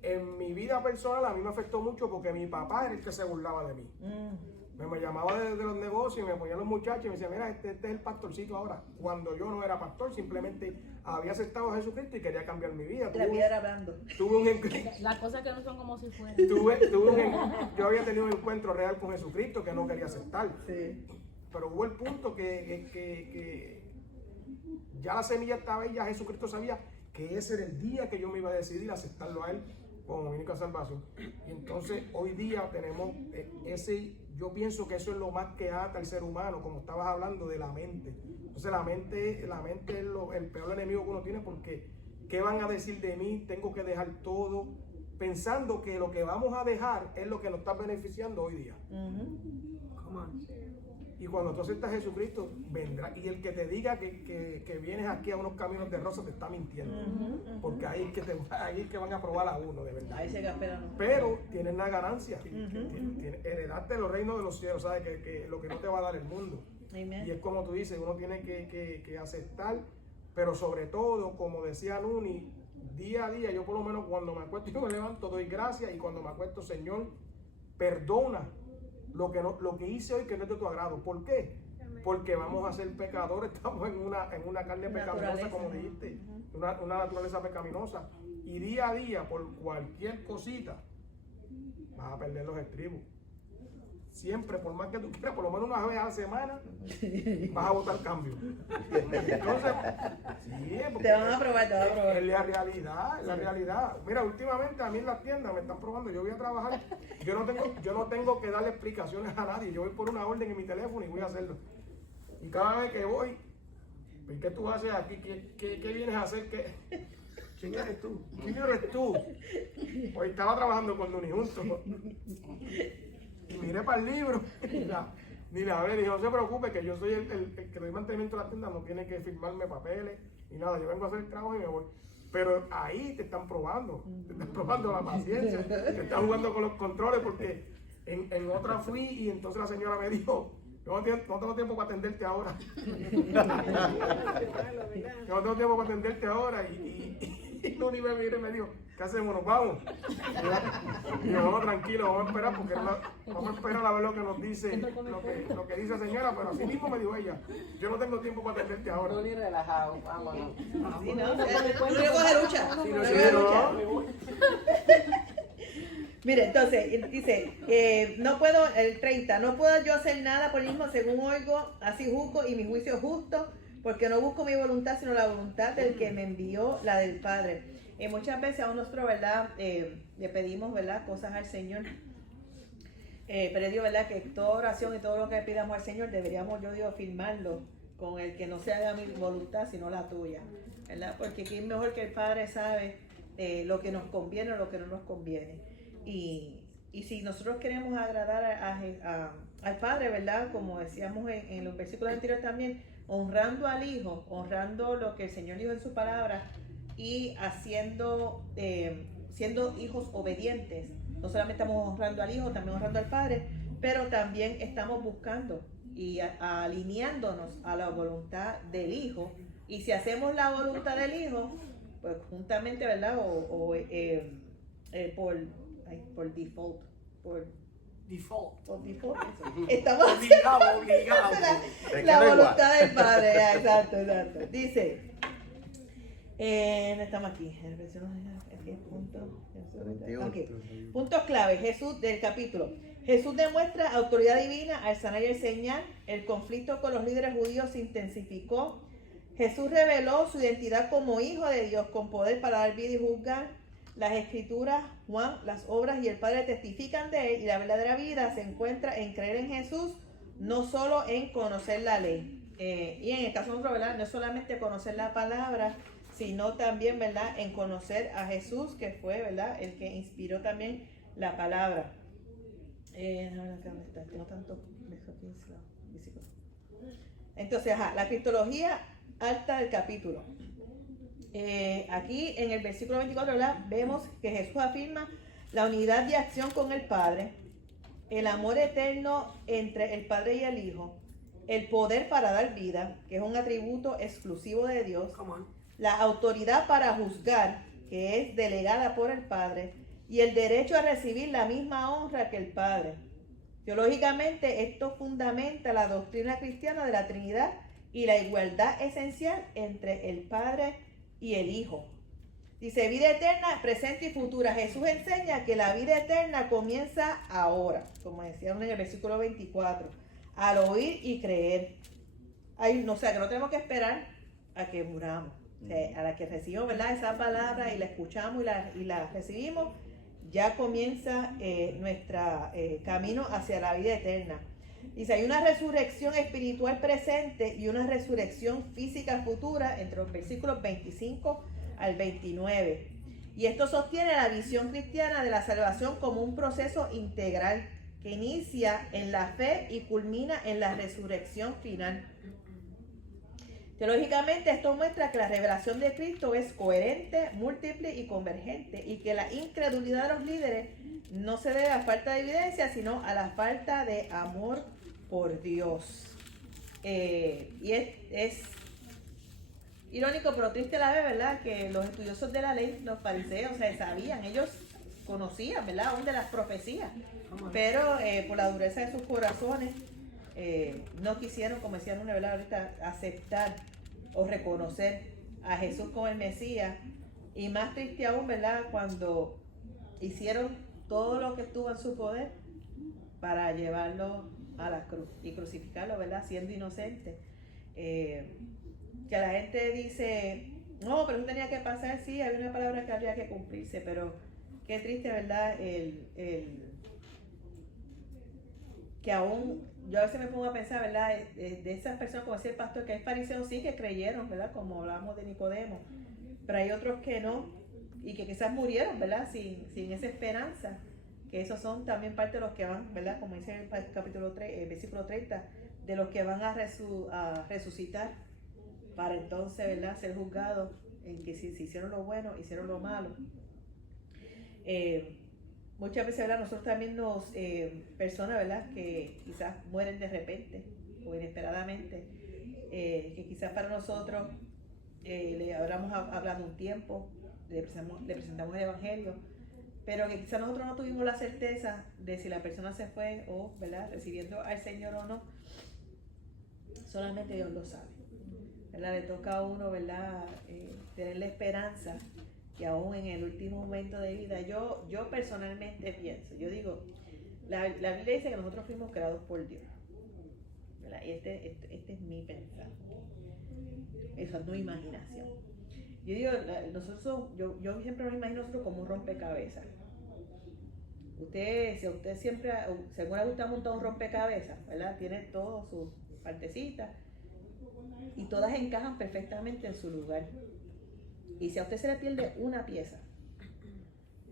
En mi vida personal a mí me afectó mucho porque mi papá era el que se burlaba de mí. Me llamaba de los negocios y me ponían los muchachos y me decía, mira, este es el pastorcito ahora. Cuando yo no era pastor, simplemente había aceptado a Jesucristo y quería cambiar mi vida. La piedra hablando. Tuve un encuentro. Las cosas que no son como si fueran. Yo había tenido un encuentro real con Jesucristo que no quería aceptar. Sí. Pero hubo el punto que ya la semilla estaba ahí, ya Jesucristo sabía que ese era el día que yo me iba a decidir a aceptarlo a Él como mi única salvación. Y entonces hoy día tenemos yo pienso que eso es lo más que ata al ser humano, como estabas hablando de la mente. Entonces la mente es el peor enemigo que uno tiene porque ¿qué van a decir de mí? Tengo que dejar todo, pensando que lo que vamos a dejar es lo que nos está beneficiando hoy día. Come on. Y cuando tú aceptas a Jesucristo, vendrá. Y el que te diga que vienes aquí a unos caminos de rosa te está mintiendo. Porque ahí es que van a probar a uno, de verdad. Ahí se gapera, ¿no? Pero tienes la ganancia. Heredarte los reinos de los cielos, ¿sabes? Que lo que no te va a dar el mundo. Amen. Y es como tú dices, uno tiene que aceptar. Pero sobre todo, como decía Nuni, día a día, yo por lo menos cuando me acuesto y me levanto, doy gracias. Y cuando me acuesto, Señor, perdona lo que hice hoy que no es de tu agrado. ¿Por qué? Porque vamos a ser pecadores, estamos en una carne pecaminosa, como dijiste, una naturaleza pecaminosa. Y día a día, por cualquier cosita, vas a perder los estribos. Siempre, por más que tú quieras, por lo menos una vez a la semana, vas a votar cambio. Entonces, sí, porque Te van a probar, te van a probar. es la realidad, es la realidad. Mira, últimamente a mí en las tiendas me están probando, yo voy a trabajar, yo no tengo que darle explicaciones a nadie, yo voy por una orden en mi teléfono y voy a hacerlo. Y cada vez que voy, ¿qué tú haces aquí? ¿Qué vienes a hacer? ¿Quién eres tú? ¿Quién eres tú? Hoy estaba trabajando con Duni juntos. Y miré para el libro. Ni la ve, dijo, no se preocupe, que yo soy el que doy mantenimiento de la tienda, no tiene que firmarme papeles ni nada. Yo vengo a hacer el trabajo y me voy. Pero ahí te están probando la paciencia, te están jugando con los controles, porque en otra fui y entonces la señora me dijo, yo no tengo tiempo para atenderte ahora. Yo no tengo tiempo para atenderte ahora. Y Luni me miró y me dijo, ¿qué hacemos? ¿Nos vamos? Y yo, no, tranquilo, vamos a esperar porque vamos a esperar a ver lo que nos dice, lo que dice la señora, pero así mismo me dijo ella, yo no tengo tiempo para atenderte ahora. No ni relajado, vámonos. Sí, no, no coge lucha. Sí, No no, coge sí, lucha. no. Mire, entonces, dice, no puedo, el 30, no puedo yo hacer nada por mí mismo según oigo, así juzgo y mi juicio es justo, porque no busco mi voluntad, sino la voluntad del que me envió, la del Padre. Muchas veces a nosotros, ¿verdad? Le pedimos, ¿verdad? Cosas al Señor. Pero Dios, ¿verdad? Que toda oración y todo lo que pidamos al Señor deberíamos, yo digo, firmarlo con el que no se haga mi voluntad, sino la tuya, ¿verdad? Porque quién mejor que el Padre sabe lo que nos conviene o lo que no nos conviene. Y si nosotros queremos agradar al Padre, ¿verdad? Como decíamos en los versículos anteriores también, honrando al Hijo, honrando lo que el Señor dijo en su palabra y siendo hijos obedientes. No solamente estamos honrando al Hijo, también honrando al Padre, pero también estamos buscando y alineándonos a la voluntad del Hijo. Y si hacemos la voluntad del Hijo, pues juntamente, ¿verdad? Por default, eso. Estamos Obligado. la voluntad del Padre, ya, exacto. Dice, no estamos aquí, puntos clave, Jesús del capítulo. Jesús demuestra autoridad divina al sanar y enseñar. El conflicto con los líderes judíos se intensificó. Jesús reveló su identidad como hijo de Dios con poder para dar vida y juzgar. Las escrituras, Juan, las obras y el Padre testifican de él, y la verdadera vida se encuentra en creer en Jesús, no solo en conocer la ley. Y en el caso de nosotros, ¿verdad? No es solamente conocer la palabra, sino también, ¿verdad?, en conocer a Jesús, que fue, ¿verdad?, el que inspiró también la palabra. Tengo tanto. Entonces, la cristología alta del capítulo. Aquí en el versículo 24, ¿verdad?, vemos que Jesús afirma la unidad de acción con el Padre, el amor eterno entre el Padre y el Hijo, el poder para dar vida, que es un atributo exclusivo de Dios, la autoridad para juzgar, que es delegada por el Padre, y el derecho a recibir la misma honra que el Padre. Teológicamente, esto fundamenta la doctrina cristiana de la Trinidad y la igualdad esencial entre el Padre y el Hijo. Dice, vida eterna, presente y futura. Jesús enseña que la vida eterna comienza ahora, como decíamos en el versículo 24, al oír y creer. O sea, que no tenemos que esperar a que muramos. O sea, a la que recibimos, ¿verdad?, esa palabra y la escuchamos y la recibimos, ya comienza nuestro camino hacia la vida eterna. Dice, hay una resurrección espiritual presente y una resurrección física futura entre los versículos 25 al 29. Y esto sostiene la visión cristiana de la salvación como un proceso integral que inicia en la fe y culmina en la resurrección final. Teológicamente, esto muestra que la revelación de Cristo es coherente, múltiple y convergente, y que la incredulidad de los líderes no se debe a falta de evidencia, sino a la falta de amor por Dios. Y es irónico, pero triste a la vez, ¿verdad?, que los estudiosos de la ley, los fariseos, o sea, sabían, ellos conocían, ¿verdad?, aún de las profecías, pero por la dureza de sus corazones, no quisieron, como decían una, ¿verdad?, ahorita, aceptar o reconocer a Jesús como el Mesías. Y más triste aún, ¿verdad?, cuando hicieron todo lo que estuvo en su poder para llevarlo a la cruz y crucificarlo, ¿verdad? Siendo inocente. Que la gente dice, no, pero eso tenía que pasar, sí, había una palabra que había que cumplirse, pero qué triste, ¿verdad? Que aún, yo a veces me pongo a pensar, ¿verdad? De esas personas, como decía el pastor, que hay fariseos sí que creyeron, ¿verdad? Como hablamos de Nicodemo, pero hay otros que no, y que quizás murieron, ¿verdad? Sin esa esperanza, que esos son también parte de los que van, ¿verdad? Como dice el capítulo 3, versículo 30, de los que van a resucitar para entonces, ¿verdad? Ser juzgados en que si hicieron lo bueno, hicieron lo malo. Muchas veces, ¿verdad? Nosotros también personas, ¿verdad? Que quizás mueren de repente o inesperadamente, que quizás para nosotros le hablamos hablando un tiempo, le presentamos el evangelio, pero que quizás nosotros no tuvimos la certeza de si la persona se fue o, ¿verdad? Recibiendo al Señor o no. Solamente Dios lo sabe, ¿verdad? Le toca a uno, ¿verdad? Tener la esperanza que aún en el último momento de vida, yo personalmente pienso, yo digo, la Biblia dice que nosotros fuimos creados por Dios, ¿verdad? Y este es mi pensar, esa es mi imaginación. Yo digo, yo siempre me imagino nosotros como un rompecabezas. Si a usted siempre, si alguna vez usted ha montado un rompecabezas, ¿verdad? Tiene todas sus partecitas y todas encajan perfectamente en su lugar. Y si a usted se le pierde una pieza,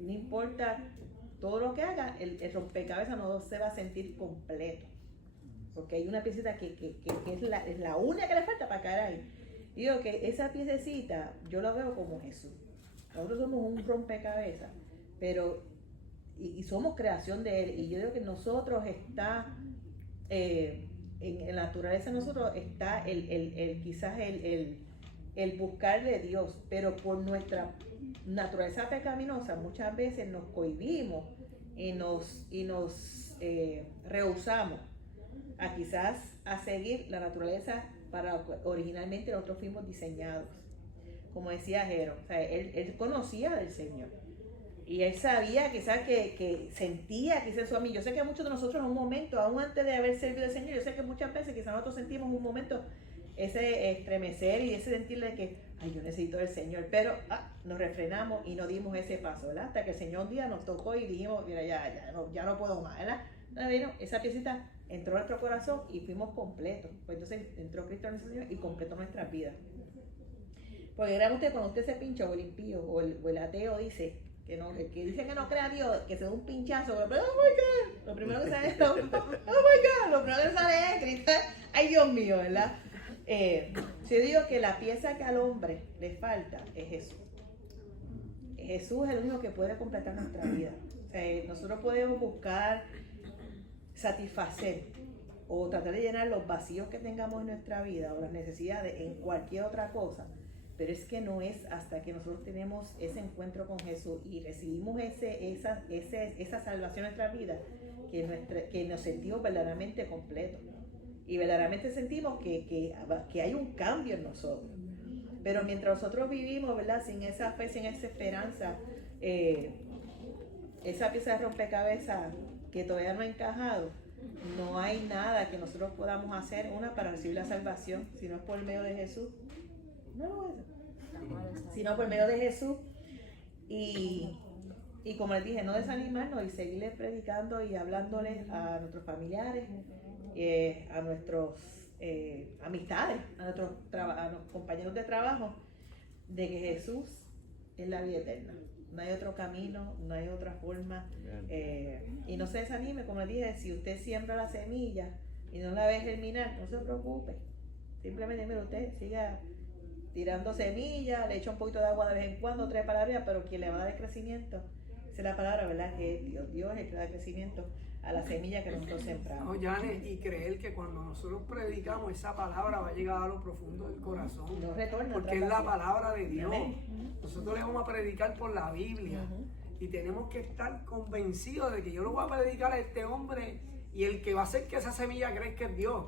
no importa todo lo que haga, el rompecabezas no se va a sentir completo. Porque hay una piecita que es la única que le falta para caer ahí. Digo que esa piececita yo la veo como Jesús. Nosotros somos un rompecabezas, pero y somos creación de Él. Y yo digo que nosotros está, en la naturaleza de nosotros está quizás el buscar de Dios, pero por nuestra naturaleza pecaminosa muchas veces nos cohibimos y nos rehusamos a quizás a seguir la naturaleza para lo que originalmente nosotros fuimos diseñados. Como decía Jero, o sea, él conocía del Señor y él sabía quizás que sentía quizás eso a mí. Yo sé que muchos de nosotros en un momento, aún antes de haber servido al Señor, yo sé que muchas veces quizás nosotros sentimos un momento ese estremecer y ese sentirle que, ay, yo necesito del Señor, pero nos refrenamos y no dimos ese paso, ¿verdad? Hasta que el Señor un día nos tocó y dijimos, mira, ya no puedo más, ¿verdad? Bueno, esa piecita entró a nuestro corazón y fuimos completos. Pues entonces entró Cristo en nuestro Señor y completó nuestras vidas. Porque era usted, cuando usted se pincha o el impío o el ateo dice que no, el que dice que no crea a Dios, que se da un pinchazo, pero, oh my God, lo primero que sale es, oh my God, lo primero que sale es Cristo, ay Dios mío, ¿verdad? Yo digo que la pieza que al hombre le falta es Jesús. Jesús es el único que puede completar nuestra vida. O sea, nosotros podemos buscar satisfacer o tratar de llenar los vacíos que tengamos en nuestra vida o las necesidades en cualquier otra cosa, pero es que no es hasta que nosotros tenemos ese encuentro con Jesús y recibimos esa salvación en nuestra vida que nos sentimos verdaderamente completos y verdaderamente sentimos que hay un cambio en nosotros. Pero mientras nosotros vivimos, ¿verdad?, sin esa fe, sin esa esperanza, esa pieza de rompecabezas que todavía no ha encajado, no hay nada que nosotros podamos hacer para recibir la salvación, si no es por medio de Jesús. Sino por medio de Jesús. Y como les dije, no desanimarnos y seguirles predicando y hablándoles a nuestros familiares, a nuestros amistades, a nuestros compañeros de trabajo, de que Jesús es la vida eterna. No hay otro camino, no hay otra forma. Y no se desanime, como les dije, si usted siembra la semilla y no la ve germinar, no se preocupe. Simplemente, mire, usted siga tirando semillas, le echa un poquito de agua de vez en cuando, 3 para arriba, pero quien le va a dar el crecimiento, esa es la palabra, ¿verdad? Que Dios es el que da el crecimiento a la semilla que nosotros sembramos. No, Janet, y creer que cuando nosotros predicamos esa palabra va a llegar a lo profundo del corazón. No retorna, porque es la palabra de Dios. Amén. Nosotros le vamos a predicar por la Biblia. Y tenemos que estar convencidos de que yo lo voy a predicar a este hombre y el que va a hacer que esa semilla crezca es Dios.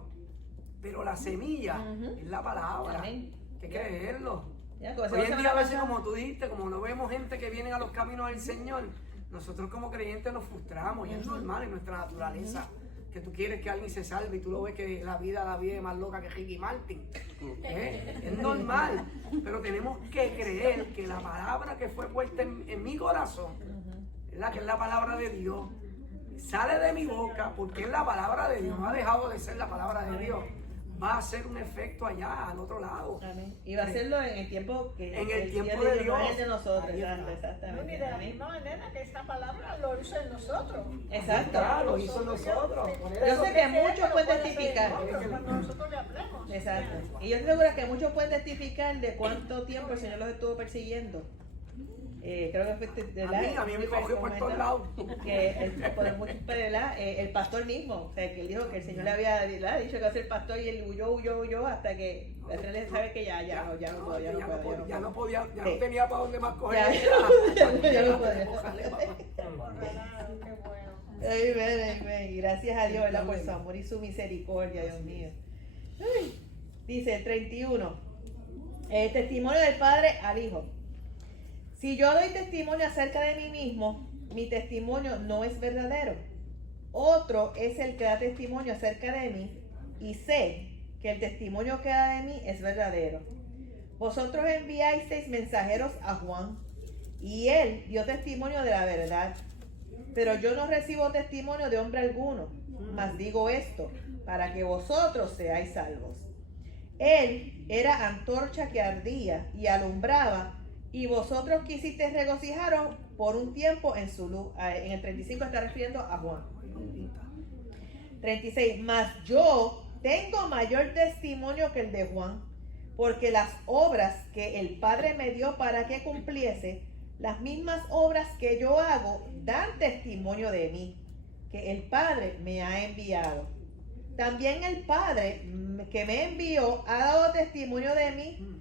Pero la semilla es la palabra. Amén. Hay que creerlo. Ya, como Hoy en día a veces, pasada, como tú dijiste, como no vemos gente que viene a los caminos del Señor, nosotros como creyentes nos frustramos y es normal en nuestra naturaleza. Que tú quieres que alguien se salve y tú lo ves que la vida vive más loca que Ricky Martin. Es normal, pero tenemos que creer que la palabra que fue puesta en mi corazón, ¿verdad? Que es la palabra de Dios, sale de mi boca porque es la palabra de Dios, no ha dejado de ser la palabra de Dios. Va a hacer un efecto allá, al otro lado. Amén. Y va a hacerlo en el tiempo que En el tiempo día de Dios. no es de nosotros. Ahí está. Exactamente. No, y de la Amén. misma manera que esta palabra lo hizo en nosotros. Exacto. Claro, lo hizo nosotros. Por Yo eso sé que muchos Él lo pueden puede hacer testificar. cuando nosotros le hablemos. Exacto. Y yo estoy segura que muchos pueden testificar de cuánto tiempo el Señor los estuvo persiguiendo. Creo que fue de a mí me cogió por todos lados. Que el pastor mismo, o sea, que él dijo que el Señor le había dicho que iba a ser pastor y él huyó hasta que el Señor le sabe que ya no puedo. Ya no tenía para dónde más coger. Ya no podía. Qué bueno. Amén. Gracias a Dios, ¿verdad? Por su amor y su misericordia, Dios mío. Ay. Dice el 31. El testimonio del Padre al Hijo. Si yo doy testimonio acerca de mí mismo, mi testimonio no es verdadero. Otro es el que da testimonio acerca de mí, y sé que el testimonio que da de mí es verdadero. Vosotros enviasteis mensajeros a Juan, y él dio testimonio de la verdad. Pero yo no recibo testimonio de hombre alguno, mas digo esto, para que vosotros seáis salvos. Él era antorcha que ardía y alumbraba, y vosotros quisisteis regocijaros por un tiempo en su luz. En el 35 está refiriendo a Juan. 36. Mas yo tengo mayor testimonio que el de Juan, porque las obras que el Padre me dio para que cumpliese, las mismas obras que yo hago, dan testimonio de mí, que el Padre me ha enviado. También el Padre que me envió ha dado testimonio de mí.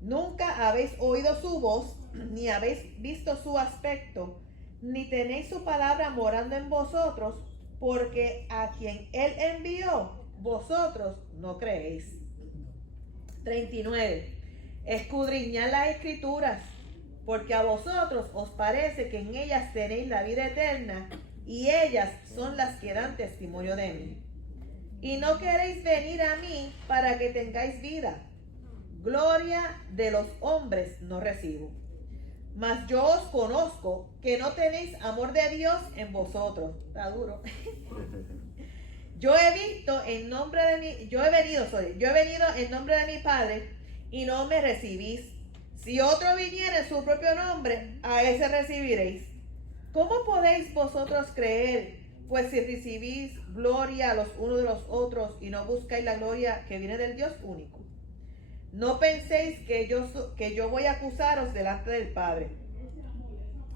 Nunca habéis oído su voz, ni habéis visto su aspecto, ni tenéis su palabra morando en vosotros, porque a quien él envió, vosotros no creéis. 39. Escudriñad las Escrituras, porque a vosotros os parece que en ellas tenéis la vida eterna, y ellas son las que dan testimonio de mí. Y no queréis venir a mí para que tengáis vida. Gloria de los hombres no recibo. Mas yo os conozco que no tenéis amor de Dios en vosotros. Está duro. Yo he venido en nombre de mi Padre y no me recibís. Si otro viniera en su propio nombre, a ese recibiréis. ¿Cómo podéis vosotros creer? Pues si recibís gloria a los unos de los otros y no buscáis la gloria que viene del Dios único. No penséis que yo voy a acusaros delante del Padre.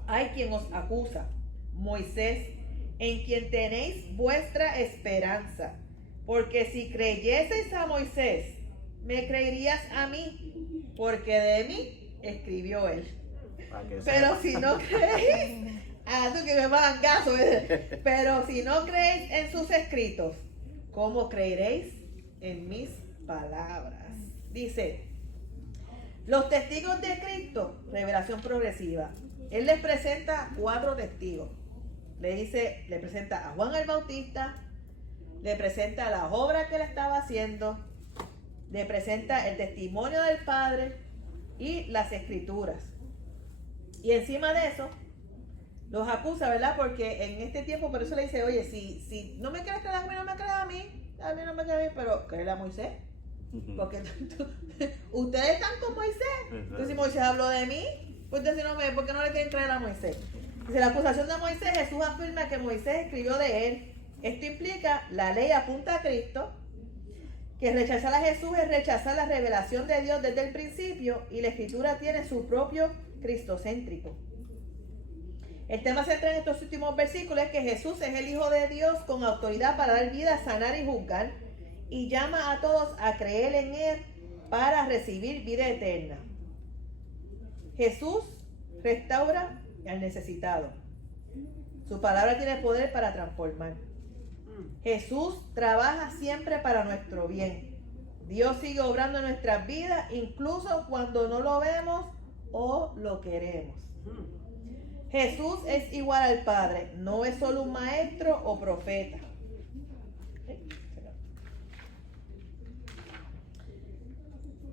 Hay quien os acusa, Moisés, en quien tenéis vuestra esperanza. Porque si creyeseis a Moisés, me creerías a mí, porque de mí escribió él. Pero si no creéis, tú que me mangazo, pero si no creéis en sus escritos, ¿cómo creeréis en mis palabras? Dice, los testigos de Cristo, revelación progresiva. Él les presenta 4 testigos. Le presenta a Juan el Bautista, le presenta las obras que él estaba haciendo, le presenta el testimonio del Padre y las Escrituras. Y encima de eso, los acusa, ¿verdad? Porque en este tiempo, por eso le dice, oye, si no me quieres creer a mí, no me creas a mí no me creas a mí, pero créele a Moisés. Porque ustedes están con Moisés. Entonces, si Moisés habló de mí, pues entonces ¿por qué no le quieren creer a Moisés? Dice, la acusación de Moisés, Jesús afirma que Moisés escribió de él. Esto implica, la ley apunta a Cristo, que rechazar a Jesús es rechazar la revelación de Dios desde el principio, y la Escritura tiene su propio cristocéntrico. El tema central en estos últimos versículos es que Jesús es el Hijo de Dios con autoridad para dar vida, sanar y juzgar, y llama a todos a creer en Él para recibir vida eterna. Jesús restaura al necesitado. Su palabra tiene poder para transformar. Jesús trabaja siempre para nuestro bien. Dios sigue obrando en nuestras vidas, incluso cuando no lo vemos o lo queremos. Jesús es igual al Padre, no es solo un maestro o profeta.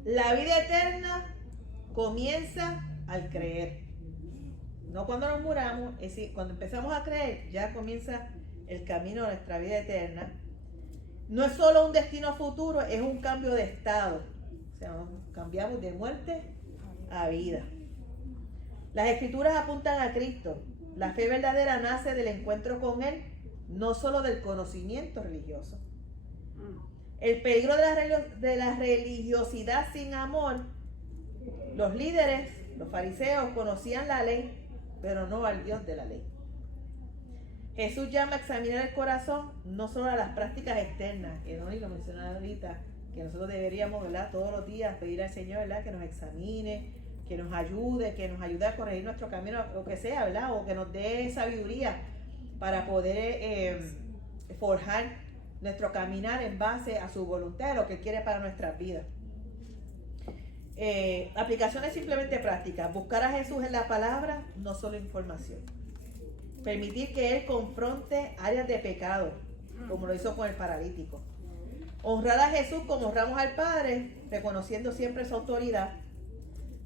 La vida eterna comienza al creer. No cuando nos muramos, es decir, cuando empezamos a creer, ya comienza el camino de nuestra vida eterna. No es solo un destino futuro, es un cambio de estado. O sea, cambiamos de muerte a vida. Las escrituras apuntan a Cristo. La fe verdadera nace del encuentro con Él, no solo del conocimiento religioso. El peligro de la religiosidad sin amor. Los líderes, los fariseos, conocían la ley, pero no al Dios de la ley. Jesús llama a examinar el corazón, no solo a las prácticas externas, que no, y lo mencionaba ahorita, que nosotros deberíamos, ¿verdad?, todos los días pedir al Señor, ¿verdad?, que nos examine, que nos ayude a corregir nuestro camino, lo que sea, ¿verdad?, o que nos dé sabiduría para poder forjar nuestro caminar en base a su voluntad, lo que quiere para nuestras vidas. Aplicaciones simplemente prácticas. Buscar a Jesús en la palabra, no solo información. Permitir que Él confronte áreas de pecado, como lo hizo con el paralítico. Honrar a Jesús como honramos al Padre, reconociendo siempre su autoridad.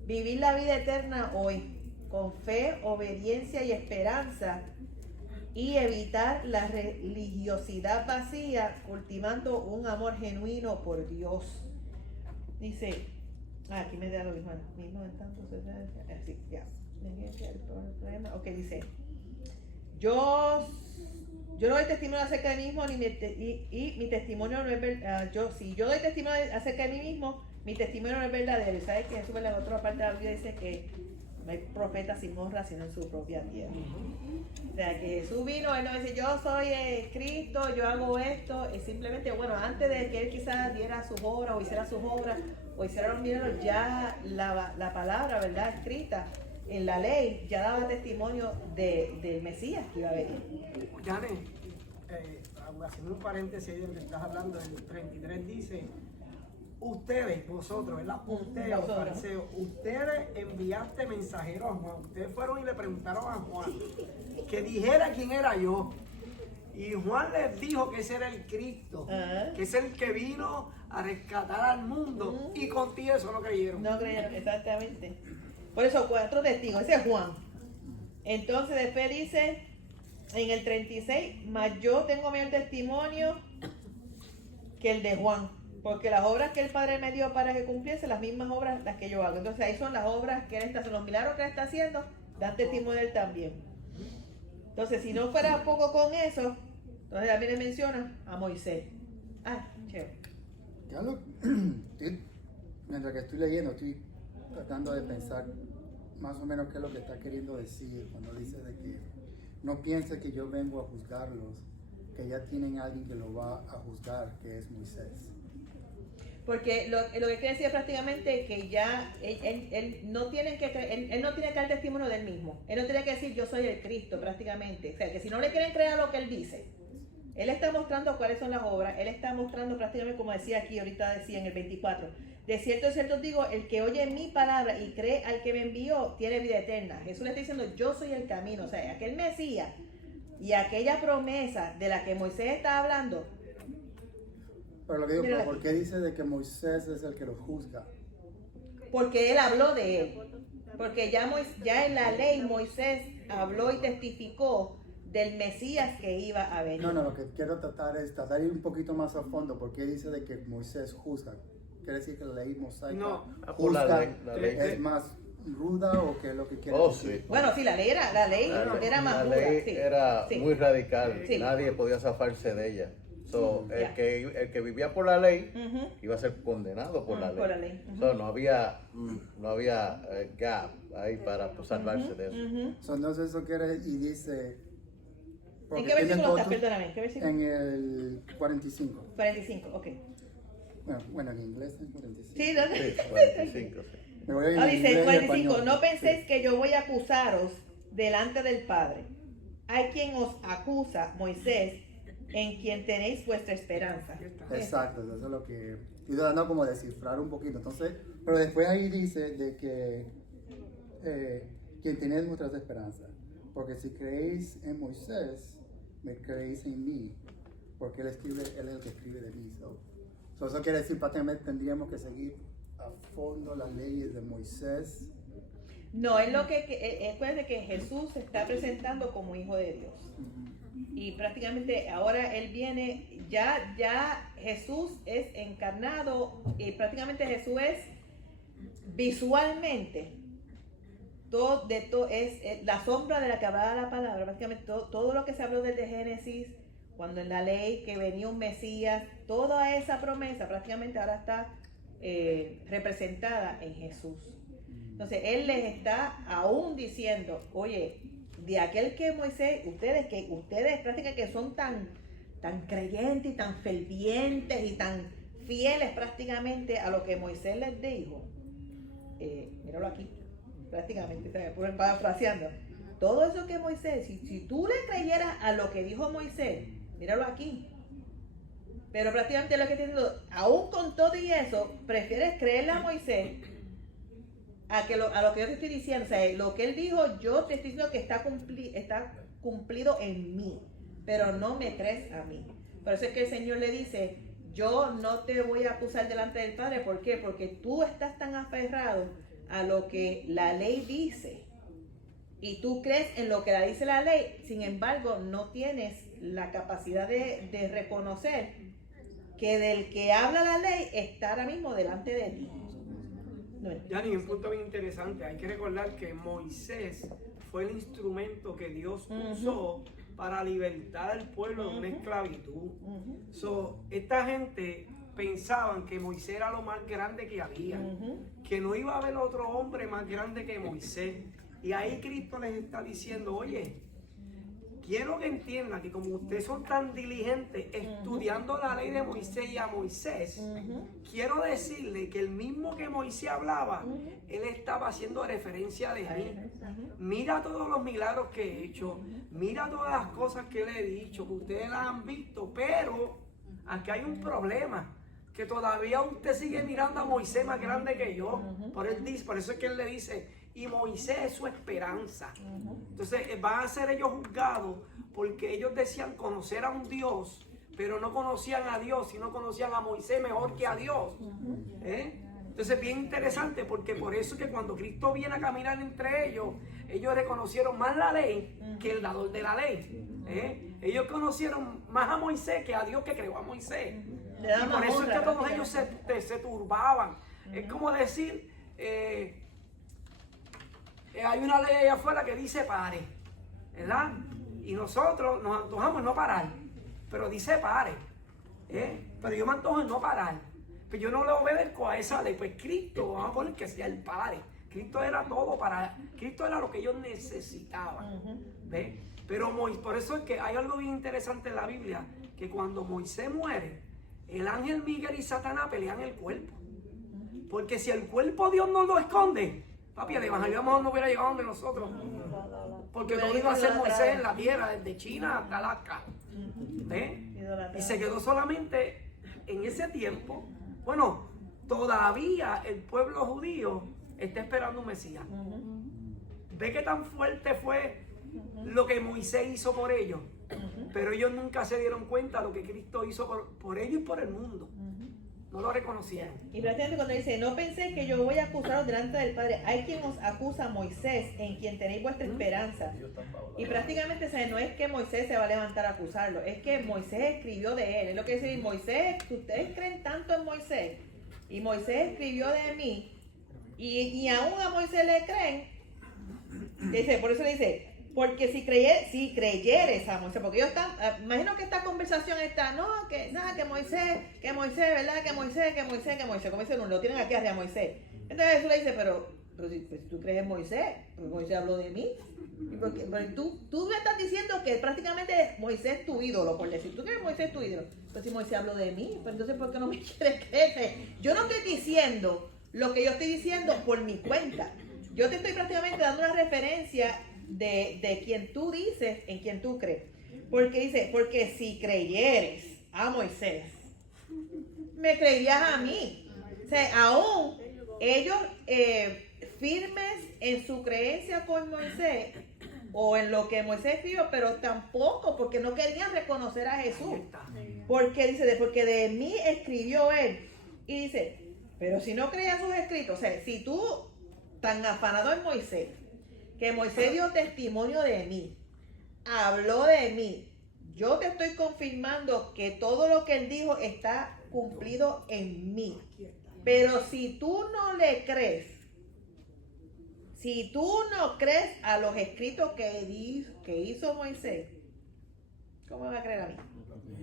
Vivir la vida eterna hoy, con fe, obediencia y esperanza. Y evitar la religiosidad vacía, cultivando un amor genuino por Dios. Dice, aquí me da lo mismo en tanto, así, ya. Ok, dice, yo no doy testimonio acerca de mí mismo, y mi testimonio no es verdadero. Si yo doy testimonio acerca de mí mismo, mi testimonio no es verdadero. Y sabes que Jesús en la otra parte de la Biblia dice que no hay profeta sin honra sino en su propia tierra. O sea que Jesús vino, Él no dice yo soy Cristo, yo hago esto, es simplemente, bueno, antes de que Él quizás diera sus obras o hiciera sus obras o hiciera los milagros, ya la palabra, ¿verdad?, escrita en la ley, ya daba testimonio del Mesías que iba a venir. Janet, haciendo un paréntesis ahí donde estás hablando, el 33 dice, ustedes, vosotros, ¿verdad? Ustedes, los fariseos, ustedes enviaste mensajeros a Juan. Ustedes fueron y le preguntaron a Juan que dijera quién era yo. Y Juan les dijo que ese era el Cristo, que es el que vino a rescatar al mundo. Y contigo eso no creyeron. No creyeron, exactamente. Por eso 4 testigos, ese es Juan. Entonces después dice en el 36, mas yo tengo mayor testimonio que el de Juan. Porque las obras que el Padre me dio para que cumpliese, las mismas obras las que yo hago. Entonces ahí son las obras que Él está haciendo, los milagros que Él está haciendo, dan testimonio de Él también. Entonces, si no fuera poco con eso, entonces también le menciona a Moisés. Chévere. Mientras que estoy leyendo, estoy tratando de pensar más o menos qué es lo que está queriendo decir cuando dice de que no piense que yo vengo a juzgarlos, que ya tienen a alguien que lo va a juzgar, que es Moisés. Porque lo que quiere decir es prácticamente que ya él no tiene que él no tiene que dar testimonio de él mismo. Él no tiene que decir yo soy el Cristo prácticamente. O sea, que si no le quieren creer a lo que él dice, él está mostrando cuáles son las obras. Él está mostrando prácticamente, como decía aquí, ahorita decía en el 24. De cierto os digo, el que oye mi palabra y cree al que me envió, tiene vida eterna. Jesús le está diciendo, yo soy el camino. O sea, aquel Mesías y aquella promesa de la que Moisés está hablando. Pero lo que digo, ¿por qué dice de que Moisés es el que lo juzga? Porque él habló de él. Porque ya en la ley Moisés habló y testificó del Mesías que iba a venir. No, lo que quiero tratar es tratar de ir un poquito más a fondo. ¿Por qué dice de que Moisés juzga? ¿Quiere decir que la ley mosaica por la juzga ley. es más ruda o qué es lo que quiere decir? Sí. Bueno, sí, la ley era más La dura. ley Sí, era sí. muy radical, Sí. nadie podía zafarse de ella. So, Ya. el que vivía por la ley Ujú. iba a ser condenado por la ley. Por la ley. Ujú. So, no había gap ahí para salvarse de eso. Ujú. So, entonces eso quiere y dice... ¿En porque qué tienen versículo todos- estás? Perdóname, ¿qué versículo? En el 45. 45, ok. Bueno, en inglés es 45. Sí, ¿dónde? Sí, 45, sí. Me voy a ir en Dice inglés y 45, español. no penséis Sí. que yo voy a acusaros delante del Padre. Hay quien os acusa, Moisés, en quien tenéis vuestra esperanza. Exacto, eso es lo que estoy tratando como de descifrar un poquito. Entonces, pero después ahí dice de que quien tiene nuestras esperanzas. Porque si creéis en Moisés, me creéis en mí, porque él es el que escribe de mí. So eso quiere decir, prácticamente tendríamos que seguir a fondo las leyes de Moisés. No, es lo que acuérdense que Jesús se está presentando como hijo de Dios. Y prácticamente ahora él viene, ya Jesús es encarnado y prácticamente Jesús es visualmente es la sombra de la que hablaba la palabra. Prácticamente todo lo que se habló desde Génesis, cuando en la ley que venía un Mesías, toda esa promesa prácticamente ahora está representada en Jesús. Entonces él les está aún diciendo, oye, de aquel que Moisés, ustedes prácticamente que son tan creyentes y tan fervientes y tan fieles prácticamente a lo que Moisés les dijo, míralo aquí, prácticamente, parafraseando, todo eso que Moisés, si tú le creyeras a lo que dijo Moisés, míralo aquí, pero prácticamente lo que estoy diciendo, aún con todo y eso, prefieres creerle a Moisés a lo que yo te estoy diciendo. O sea, lo que él dijo, yo te estoy diciendo que está cumplido en mí, pero no me crees a mí. Por eso es que el Señor le dice, yo no te voy a acusar delante del Padre. ¿Por qué? Porque tú estás tan aferrado a lo que la ley dice y tú crees en lo que la dice la ley. Sin embargo, no tienes la capacidad de reconocer que del que habla la ley está ahora mismo delante de ti. Yani, un punto bien interesante. Hay que recordar que Moisés fue el instrumento que Dios usó para libertar al pueblo de una esclavitud. Esta gente pensaban que Moisés era lo más grande que había, que no iba a haber otro hombre más grande que Moisés. Y ahí Cristo les está diciendo, oye, quiero que entiendan que como ustedes son tan diligentes estudiando la ley de Moisés y a Moisés, quiero decirle que el mismo que Moisés hablaba, él estaba haciendo referencia de mí. Mira todos los milagros que he hecho, mira todas las cosas que le he dicho, que ustedes las han visto, pero aquí hay un problema, que todavía usted sigue mirando a Moisés más grande que yo. Por eso es que él le dice, y Moisés es su esperanza. Entonces van a ser ellos juzgados porque ellos decían conocer a un Dios, pero no conocían a Dios, sino conocían a Moisés mejor que a Dios. Entonces bien interesante, porque por eso es que cuando Cristo viene a caminar entre ellos, ellos reconocieron más la ley que el dador de la ley. Ellos conocieron más a Moisés que a Dios que creó a Moisés. Y por eso es que todos ellos se turbaban. Es como decir, hay una ley allá afuera que dice pare, ¿verdad? Y nosotros nos antojamos en no parar, pero dice pare, pero yo me antojo en no parar, pero yo no le obedezco a esa ley. Pues Cristo, vamos a poner que sea el pare. Cristo era todo Cristo era lo que ellos necesitaban, ¿ves? Pero por eso es que hay algo bien interesante en la Biblia, que cuando Moisés muere, el ángel Miguel y Satanás pelean el cuerpo, porque si el cuerpo Dios no lo esconde, papi, el evangelio no hubiera llegado donde nosotros, porque todo iba a ser Moisés en la tierra, desde China hasta Alaska, y se quedó solamente en ese tiempo. Bueno, todavía el pueblo judío está esperando un Mesías. Ve qué tan fuerte fue lo que Moisés hizo por ellos, pero ellos nunca se dieron cuenta de lo que Cristo hizo por ellos y por el mundo. No lo reconocieron. Y prácticamente cuando dice, no pensé que yo voy a acusaros delante del Padre, hay quien os acusa a Moisés, en quien tenéis vuestra esperanza. Y prácticamente no es que Moisés se va a levantar a acusarlo, es que Moisés escribió de él. Es lo que dice Moisés, ustedes creen tanto en Moisés, y Moisés escribió de mí, y aún a Moisés le creen. Dice, por eso le dice, porque si creyeres a Moisés, porque ellos están, imagino que esta conversación está, que Moisés, ¿verdad? Que Moisés, como dicen uno, lo tienen aquí arriba Moisés. Entonces eso le dice, pero si tú crees en Moisés, pues Moisés habló de mí. Pero tú me estás diciendo que prácticamente Moisés es tu ídolo, por decir, tú crees que Moisés es tu ídolo. Pues si Moisés habló de mí, pues entonces ¿por qué no me quieres creer? Yo no estoy diciendo lo que yo estoy diciendo por mi cuenta. Yo te estoy prácticamente dando una referencia de quien tú dices, en quien tú crees. Porque dice, porque si creyeres a Moisés, me creerías a mí. O sea, aún ellos firmes en su creencia con Moisés, o en lo que Moisés escribió, pero tampoco porque no querían reconocer a Jesús. Ahí está. Porque dice, porque de mí escribió él. Y dice, pero si no creías sus escritos, o sea, si tú tan afanado en Moisés, que Moisés dio testimonio de mí, habló de mí, yo te estoy confirmando que todo lo que él dijo está cumplido en mí. Aquí está. Pero si tú no le crees, si tú no crees a los escritos que hizo Moisés, ¿cómo me va a creer a mí?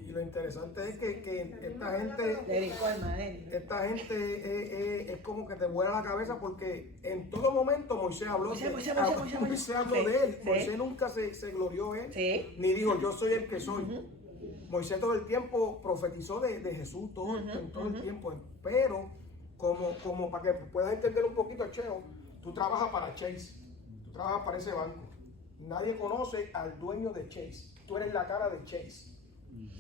Y lo interesante es que esta gente, Le dijo al madre. es como que te vuela la cabeza porque en todo momento Moisés habló, Moisés habló Sí, de él. sí. Moisés nunca se glorió él, Sí. ni dijo yo soy el que soy. Moisés todo el tiempo profetizó de Jesús, en todo el tiempo. Pero como para que puedas entender un poquito, Cheo, tú trabajas para Chase, tú trabajas para ese banco. Nadie conoce al dueño de Chase. Tú eres la cara de Chase.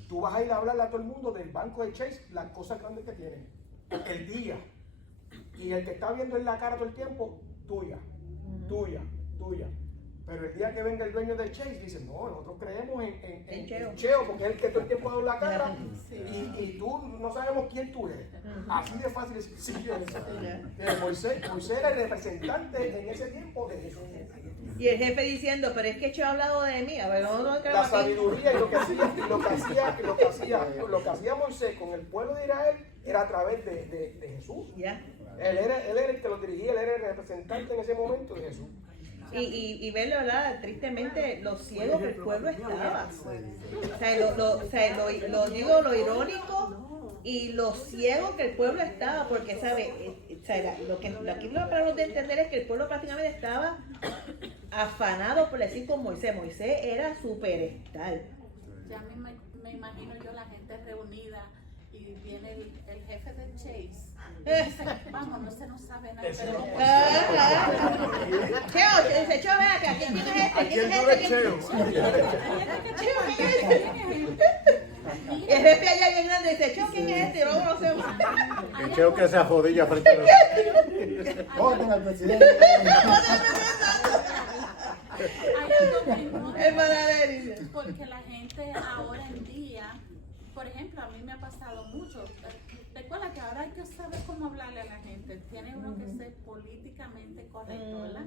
Tú vas a ir a hablarle a todo el mundo del banco de Chase, las cosas grandes que tiene, el día. Y el que está viendo en la cara todo el tiempo, tuya, tuya, tuya. Pero el día que venga el dueño de Chase, dice, no, nosotros creemos en Cheo, porque es el que todo el tiempo ha dado la cara. Y tú no sabemos quién tú eres. Así de fácil es. Sí, Moisés era el representante en ese tiempo de Jesús. Y el jefe diciendo, pero es que yo he hablado de mí. A ver, no creo La aquí. sabiduría y lo que hacía Moisés con el pueblo de Israel era a través de Jesús. Ya. Él era el que lo dirigía, él era el representante en ese momento de Jesús. Y verlo, ¿verdad? Tristemente, lo ciego que el pueblo estaba. O sea, lo irónico y lo ciego que el pueblo estaba, porque, ¿sabes? Aquí lo para de entender es que el pueblo prácticamente estaba afanado por decir con Moisés. Moisés era superstar. Ya me imagino yo la gente reunida y viene el jefe de Chase. Y dice, vamos, no se nos sabe nada. Pero Cheo, dice, Cheo, ven acá, ¿quién es este? ¿Quién es este? Y el jefe allá bien grande dice, Cheo, ¿quién es este? No lo conocemos. El Cheo que se ajodilla frente a los... Voten al presidente. hay algo que no Hermana de él dice. porque la gente ahora en día, por ejemplo, a mí me ha pasado mucho. Recuerda que ahora hay que saber cómo hablarle a la gente. Tiene uno que ser políticamente correcto, ¿verdad?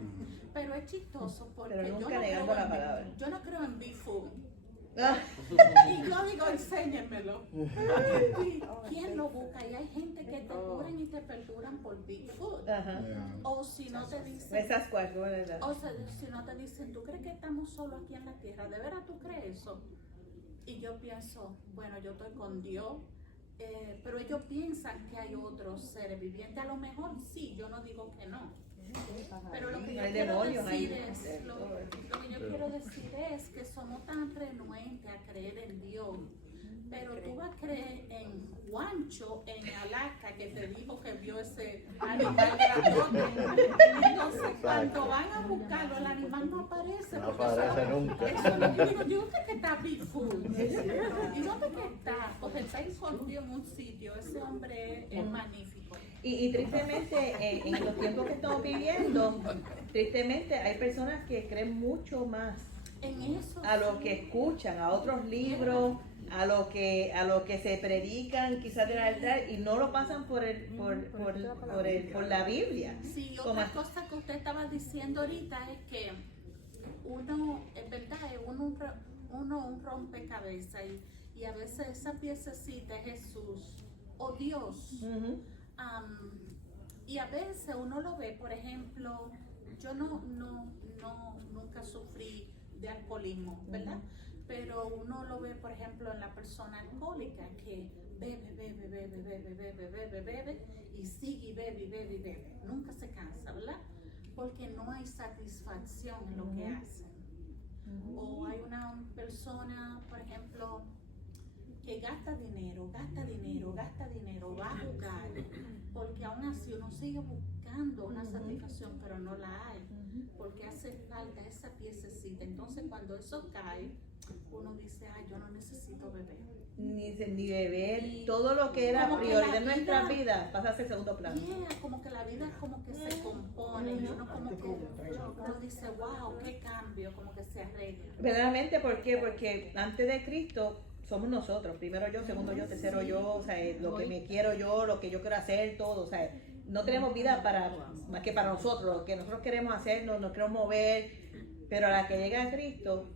Pero es chistoso porque Pero nunca negando la palabra. yo no creo en be food. Ah, Y yo digo, enséñenmelo. ¿Quién lo busca? Y hay gente que te curan y te perduran por Bigfoot. Ajá. O si no te dicen, Esas cuatro, ¿verdad? o sea, si no te dicen, ¿tú crees que estamos solos aquí en la tierra? ¿De veras tú crees eso? Y yo pienso, bueno, yo estoy con Dios, pero ellos piensan que hay otros seres vivientes. A lo mejor sí, yo no digo que no. Pero lo que yo Hay quiero demonios, decir hay es, de lo todo. que yo quiero decir es que somos tan renuentes a creer en Dios. Pero tú vas a creer en Juancho en Alaska que te dijo que vio ese animal grandote. Entonces, cuando van a buscarlo, el animal no aparece. No porque aparece eso- nunca. eso no- yo digo, ¿y dónde que está Bigfoot? ¿Y dónde que está? Porque está escondido en un sitio. Ese hombre es magnífico. Y tristemente, en los tiempos que estamos viviendo, tristemente hay personas que creen mucho más En eso. a lo que escuchan, a otros libros, a lo que se predican quizás del altar y no lo pasan por la Biblia. Sí, Como- otra cosa que usted estaba diciendo ahorita es que uno, es verdad, es uno un rompecabezas y a veces esa piececita es Jesús o Dios. Ujú. Y a veces uno lo ve, por ejemplo, yo nunca sufrí de alcoholismo, ¿verdad? Pero uno lo ve, por ejemplo, en la persona alcohólica que bebe y sigue y bebe. Nunca se cansa, ¿verdad? Porque no hay satisfacción en lo que hacen. O hay una persona, por ejemplo, que gasta dinero, va a jugar, porque aún así uno sigue buscando una satisfacción, pero no la hay, porque hace falta esa piececita. Entonces cuando eso cae, uno dice, ay, yo no necesito beber. Ni ni beber, Y todo lo que era como que prioridad la en nuestra vida- vida pasa a ser segundo plano. Yeah, como que la vida como que se compone y uno como que uno dice, wow, qué cambio, como que se arregla. Verdaderamente, ¿por qué? Porque antes de Cristo somos nosotros, primero yo, segundo yo, tercero yo, o sea, lo que me quiero yo, lo que yo quiero hacer, todo, o sea, no tenemos vida para más que para nosotros, lo que nosotros queremos hacer, nos queremos mover, pero a la que llega Cristo,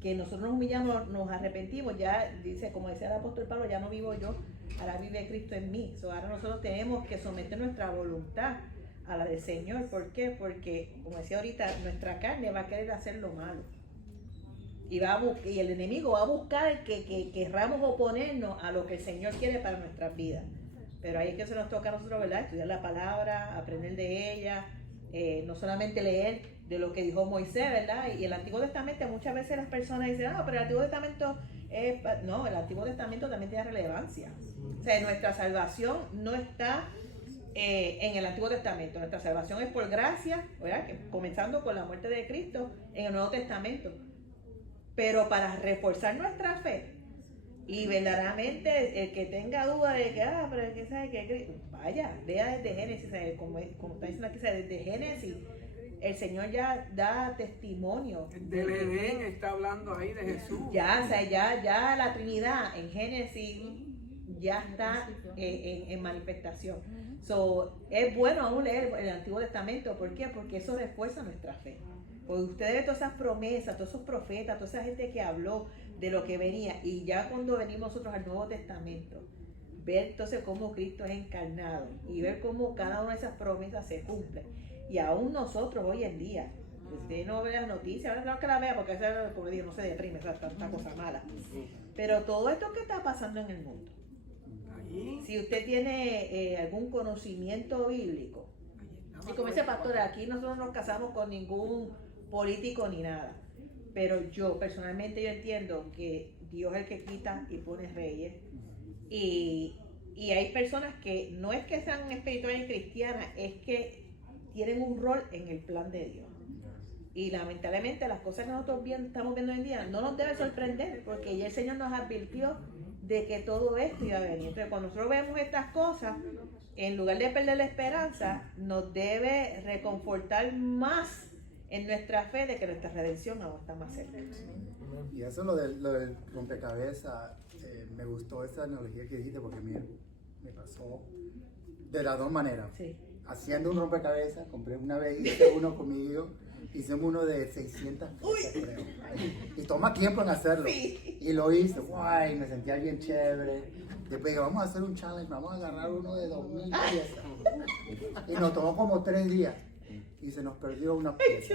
que nosotros nos humillamos, nos arrepentimos, ya dice, como decía el apóstol Pablo, ya no vivo yo, ahora vive Cristo en mí. So, ahora nosotros tenemos que someter nuestra voluntad a la del Señor. ¿Por qué? Porque, como decía ahorita, nuestra carne va a querer hacer lo malo. Y y el enemigo va a buscar que querramos oponernos a lo que el Señor quiere para nuestras vidas. Pero ahí es que se nos toca a nosotros, ¿verdad? Estudiar la palabra, aprender de ella, no solamente leer de lo que dijo Moisés, ¿verdad? Y el Antiguo Testamento, muchas veces las personas dicen, pero el Antiguo Testamento no, el Antiguo Testamento también tiene relevancia. O sea, nuestra salvación no está en el Antiguo Testamento, nuestra salvación es por gracia, ¿verdad? Comenzando con la muerte de Cristo en el Nuevo Testamento. Pero para reforzar nuestra fe, y verdaderamente el que tenga duda de que, pero es que sabe que, vaya, vea desde Génesis, como está diciendo aquí, desde Génesis, el Señor ya da testimonio. Del Edén está hablando ahí de Jesús. Ya, o sea, ya la Trinidad en Génesis ya está en manifestación. So, es bueno aún leer el Antiguo Testamento. ¿Por qué? Porque eso refuerza nuestra fe. Porque usted ve todas esas promesas, todos esos profetas, toda esa gente que habló de lo que venía. Y ya cuando venimos nosotros al Nuevo Testamento, ver entonces cómo Cristo es encarnado y ver cómo cada una de esas promesas se cumple. Y aún nosotros hoy en día, usted no ve las noticias, ahora no que la vea porque eso, como digo, no se deprime, esa tanta cosa mala. Pero todo esto que está pasando en el mundo, Ahí, si usted tiene algún conocimiento bíblico, y como dice pastor, aquí nosotros no nos casamos con ningún político ni nada, pero yo personalmente yo entiendo que Dios es el que quita y pone reyes, y hay personas que no es que sean espirituales y cristianas, es que tienen un rol en el plan de Dios. Y lamentablemente las cosas que nosotros estamos viendo hoy en día no nos debe sorprender, porque ya el Señor nos advirtió de que todo esto iba a venir. Entonces cuando nosotros vemos estas cosas, en lugar de perder la esperanza, nos debe reconfortar más en nuestra fe de que nuestra redención aún está más cerca. Y eso lo del rompecabezas, me gustó esa analogía que dijiste porque me pasó de las dos maneras. Sí. Haciendo un rompecabezas, compré una vez, hice uno conmigo, hicimos uno de 600 piezas, creo. Y toma tiempo en hacerlo. Sí. Y lo hice, guay, me sentía bien chévere. Después dije, vamos a hacer un challenge, vamos a agarrar uno de 2000 piezas. Y nos tomó como 3 días. Y se nos perdió una pieza.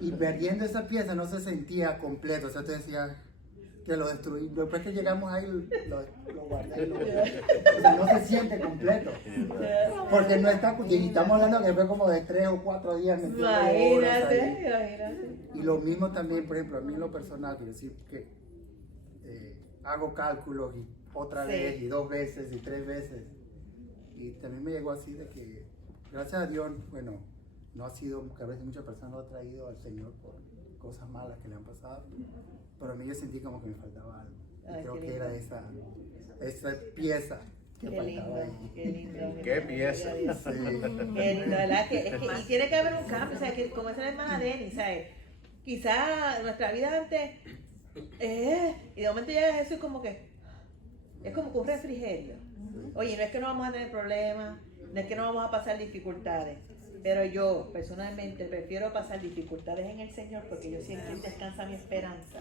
Y perdiendo esa pieza no se sentía completo. O sea, te decía que lo destruí. Después que llegamos ahí, lo guardé. O sea, no se siente completo. Porque no está. Y estamos hablando que fue como de 3 o 4 días. Imagínate. Y lo mismo también, por ejemplo, a mí en lo personal, quiero decir que hago cálculos y otra vez, y 2 veces, y 3 veces. Y también me llegó así de que, gracias a Dios, bueno, no ha sido, que a veces muchas personas lo han traído al Señor por cosas malas que le han pasado, pero a mí yo sentí como que me faltaba algo. Y Ay, creo qué que lindo. era esa pieza que Qué faltaba lindo, ahí. qué lindo. Qué pieza. Sí. Qué lindo, ¿verdad? Y tiene que haber un cambio, o sea, que como dice la hermana Denny, ¿sabes? Quizá nuestra vida antes, y de momento llega Jesús como que, es como que un refrigerio. Oye, no es que no vamos a tener problemas, no es que no vamos a pasar dificultades, pero yo personalmente prefiero pasar dificultades en el Señor porque yo siento que descansa mi esperanza.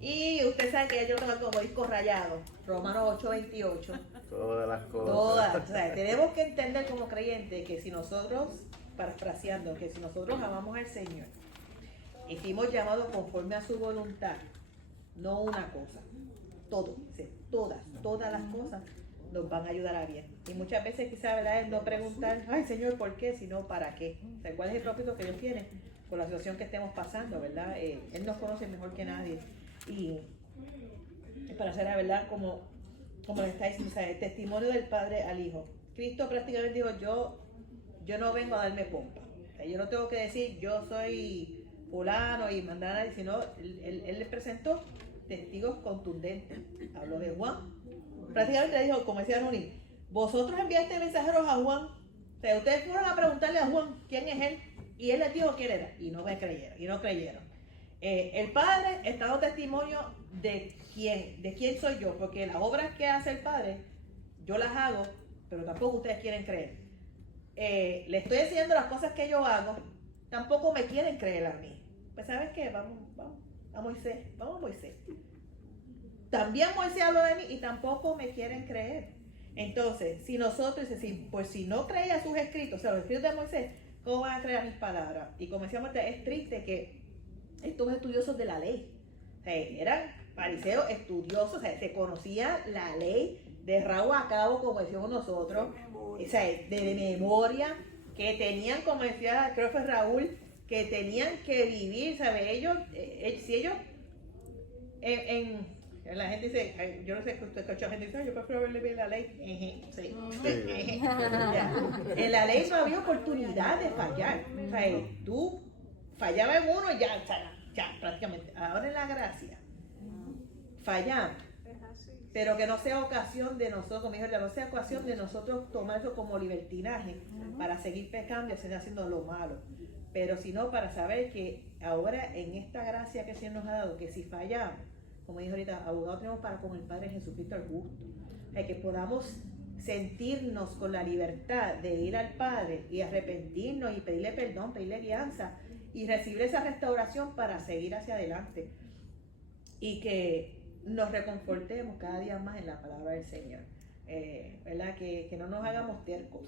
Y usted sabe que yo tengo como disco rayado, Romanos 8:28. Todas las cosas. Todas, o sea, tenemos que entender como creyentes que si nosotros, parafraseando, que si nosotros amamos al Señor y fuimos llamados conforme a su voluntad, no una cosa, todo, dice, todas las cosas nos van a ayudar a bien. Y muchas veces quizás, ¿verdad?, es no preguntar, ay Señor, ¿por qué? Sino ¿para qué? O sea, ¿cuál es el propósito que Dios tiene con la situación que estemos pasando, ¿verdad? Él nos conoce mejor que nadie. Y para hacer la verdad, como le está diciendo, o sea, el testimonio del Padre al Hijo. Cristo prácticamente dijo, yo no vengo a darme pompa. O sea, yo no tengo que decir, yo soy fulano y mandar a nadie, sino él le presentó testigos contundentes. Habló de Juan. Prácticamente le dijo, como decía Nuni, vosotros enviaste mensajeros a Juan. O sea, ustedes fueron a preguntarle a Juan quién es él. Y él les dijo quién era. Y no me creyeron. Y no creyeron. El Padre está dando testimonio de quién soy yo. Porque las obras que hace el Padre, yo las hago, pero tampoco ustedes quieren creer. Le estoy enseñando las cosas que yo hago, tampoco me quieren creer a mí. Pues ¿sabes qué? Vamos a Moisés, vamos a Moisés. También Moisés habló de mí y tampoco me quieren creer. Entonces, si nosotros, pues si no creía sus escritos, o sea, los escritos de Moisés, ¿cómo van a creer a mis palabras? Y como decíamos, es triste que estos estudiosos de la ley, o sea, eran fariseos estudiosos, o sea, se conocía la ley de rabo a cabo, como decíamos nosotros, o sea, de memoria, que tenían, como decía, creo que fue Raúl, que tenían que vivir, ¿sabes? Ellos, si ellos, la gente dice, yo no sé, escucha gente dice, yo prefiero verle bien la ley. Sí. En la ley no había oportunidad de fallar. O sea, tú fallabas en uno y ya, prácticamente. Ahora en la gracia, fallamos. Pero que no sea ocasión de nosotros, como dijo, no sea ocasión de nosotros tomar eso como libertinaje para seguir pecando y seguir haciendo lo malo. Pero sino para saber que ahora en esta gracia que el Señor nos ha dado, que si fallamos, como dijo ahorita, abogado tenemos para con el Padre Jesucristo el justo. Que podamos sentirnos con la libertad de ir al Padre y arrepentirnos y pedirle perdón, pedirle guianza y recibir esa restauración para seguir hacia adelante. Y que nos reconfortemos cada día más en la palabra del Señor. ¿Verdad? Que no nos hagamos tercos.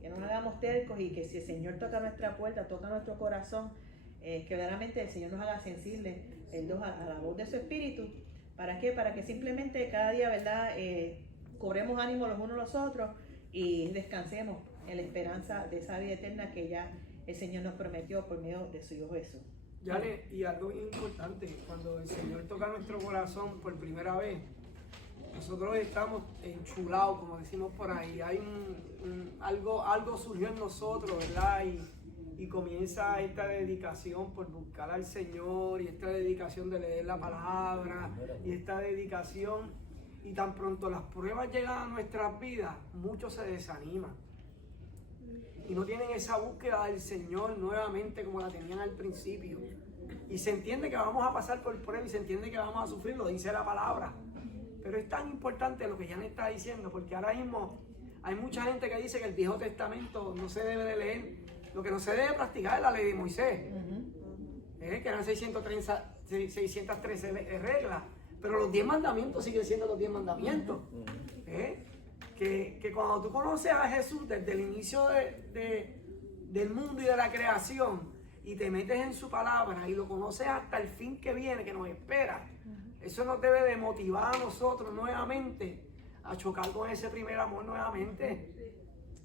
Que no nos hagamos tercos y que si el Señor toca nuestra puerta, toca nuestro corazón, que verdaderamente el Señor nos haga sensibles a la voz de su Espíritu. ¿Para qué? Para que simplemente cada día, ¿verdad? Cobremos ánimo los unos a los otros y descansemos en la esperanza de esa vida eterna que ya el Señor nos prometió por medio de su Hijo Jesús. Yale, y algo bien importante, cuando el Señor toca nuestro corazón por primera vez, nosotros estamos enchulados, como decimos por ahí, hay algo surgió en nosotros, ¿verdad? Y comienza esta dedicación por buscar al Señor, y esta dedicación de leer la palabra, y esta dedicación, y tan pronto las pruebas llegan a nuestras vidas, muchos se desaniman. Y no tienen esa búsqueda del Señor nuevamente como la tenían al principio. Y se entiende que vamos a pasar por pruebas y se entiende que vamos a sufrir, lo dice la palabra. Pero es tan importante lo que Jan está diciendo, porque ahora mismo hay mucha gente que dice que el Viejo Testamento no se debe de leer. Lo que no se debe practicar es la ley de Moisés. Que eran 613 reglas. Pero los 10 mandamientos siguen siendo los 10 mandamientos. Que cuando tú conoces a Jesús desde el inicio del mundo y de la creación y te metes en su palabra y lo conoces hasta el fin que viene, que nos espera, eso nos debe de motivar a nosotros nuevamente a chocar con ese primer amor nuevamente,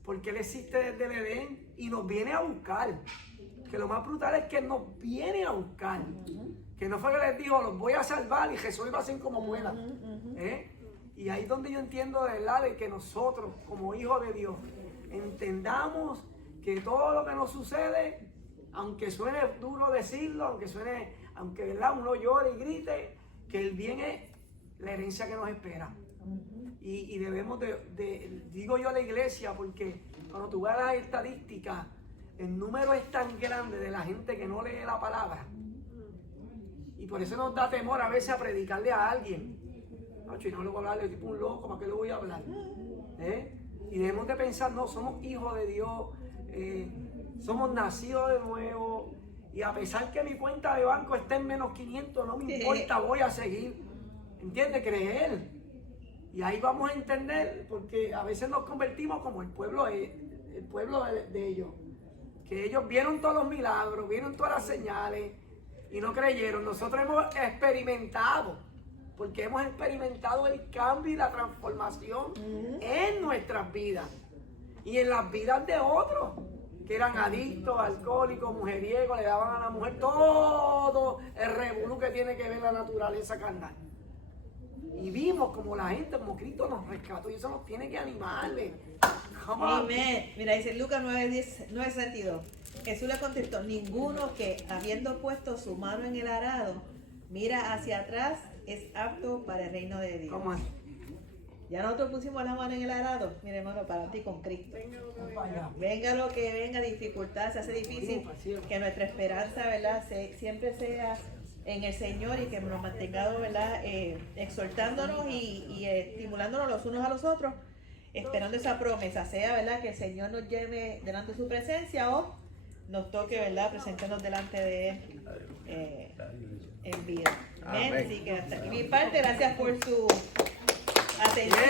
porque Él existe desde el Edén y nos viene a buscar. Que lo más brutal es que Él nos viene a buscar, que no fue que les dijo los voy a salvar y Jesús va a hacer como pueda. Y ahí es donde yo entiendo de verdad de que nosotros, como hijos de Dios, entendamos que todo lo que nos sucede, aunque suene duro decirlo, aunque ¿verdad? Uno llore y grite, que el bien es la herencia que nos espera. Y debemos digo yo a la iglesia, porque cuando tú vas a las estadísticas, el número es tan grande de la gente que no lee la palabra. Y por eso nos da temor a veces a predicarle a alguien. No, yo no le voy a hablar de tipo un loco, ¿para qué le voy a hablar? Y debemos de pensar, no, somos hijos de Dios, somos nacidos de nuevo, y a pesar que mi cuenta de banco esté en menos 500, no me importa, voy a seguir. ¿Entiendes? Creer. Y ahí vamos a entender, porque a veces nos convertimos como el pueblo de ellos, que ellos vieron todos los milagros, vieron todas las señales y no creyeron. Nosotros hemos experimentado, porque hemos experimentado el cambio y la transformación en nuestras vidas y en las vidas de otros que eran adictos, alcohólicos, mujeriegos, le daban a la mujer todo el revolú que tiene que ver la naturaleza carnal. Y vimos como la gente, como Cristo nos rescató, y eso nos tiene que animarle. Amén. Mira, dice Lucas 9:62. Jesús le contestó: ninguno que, habiendo puesto su mano en el arado, mira hacia atrás es apto para el reino de Dios. ¿Cómo es? Ya nosotros pusimos la mano en el arado, mire hermano, para ti con Cristo. Para allá. Venga lo que venga, dificultad, se hace difícil, que nuestra esperanza, ¿verdad? Siempre sea en el Señor y que nos mantengamos, ¿verdad? Exhortándonos y estimulándonos los unos a los otros, esperando esa promesa, sea, ¿verdad? Que el Señor nos lleve delante de su presencia o nos toque, ¿verdad? Presentarnos delante de Él en vida. Amén. Amén. Así que hasta aquí mi parte, gracias por su atención.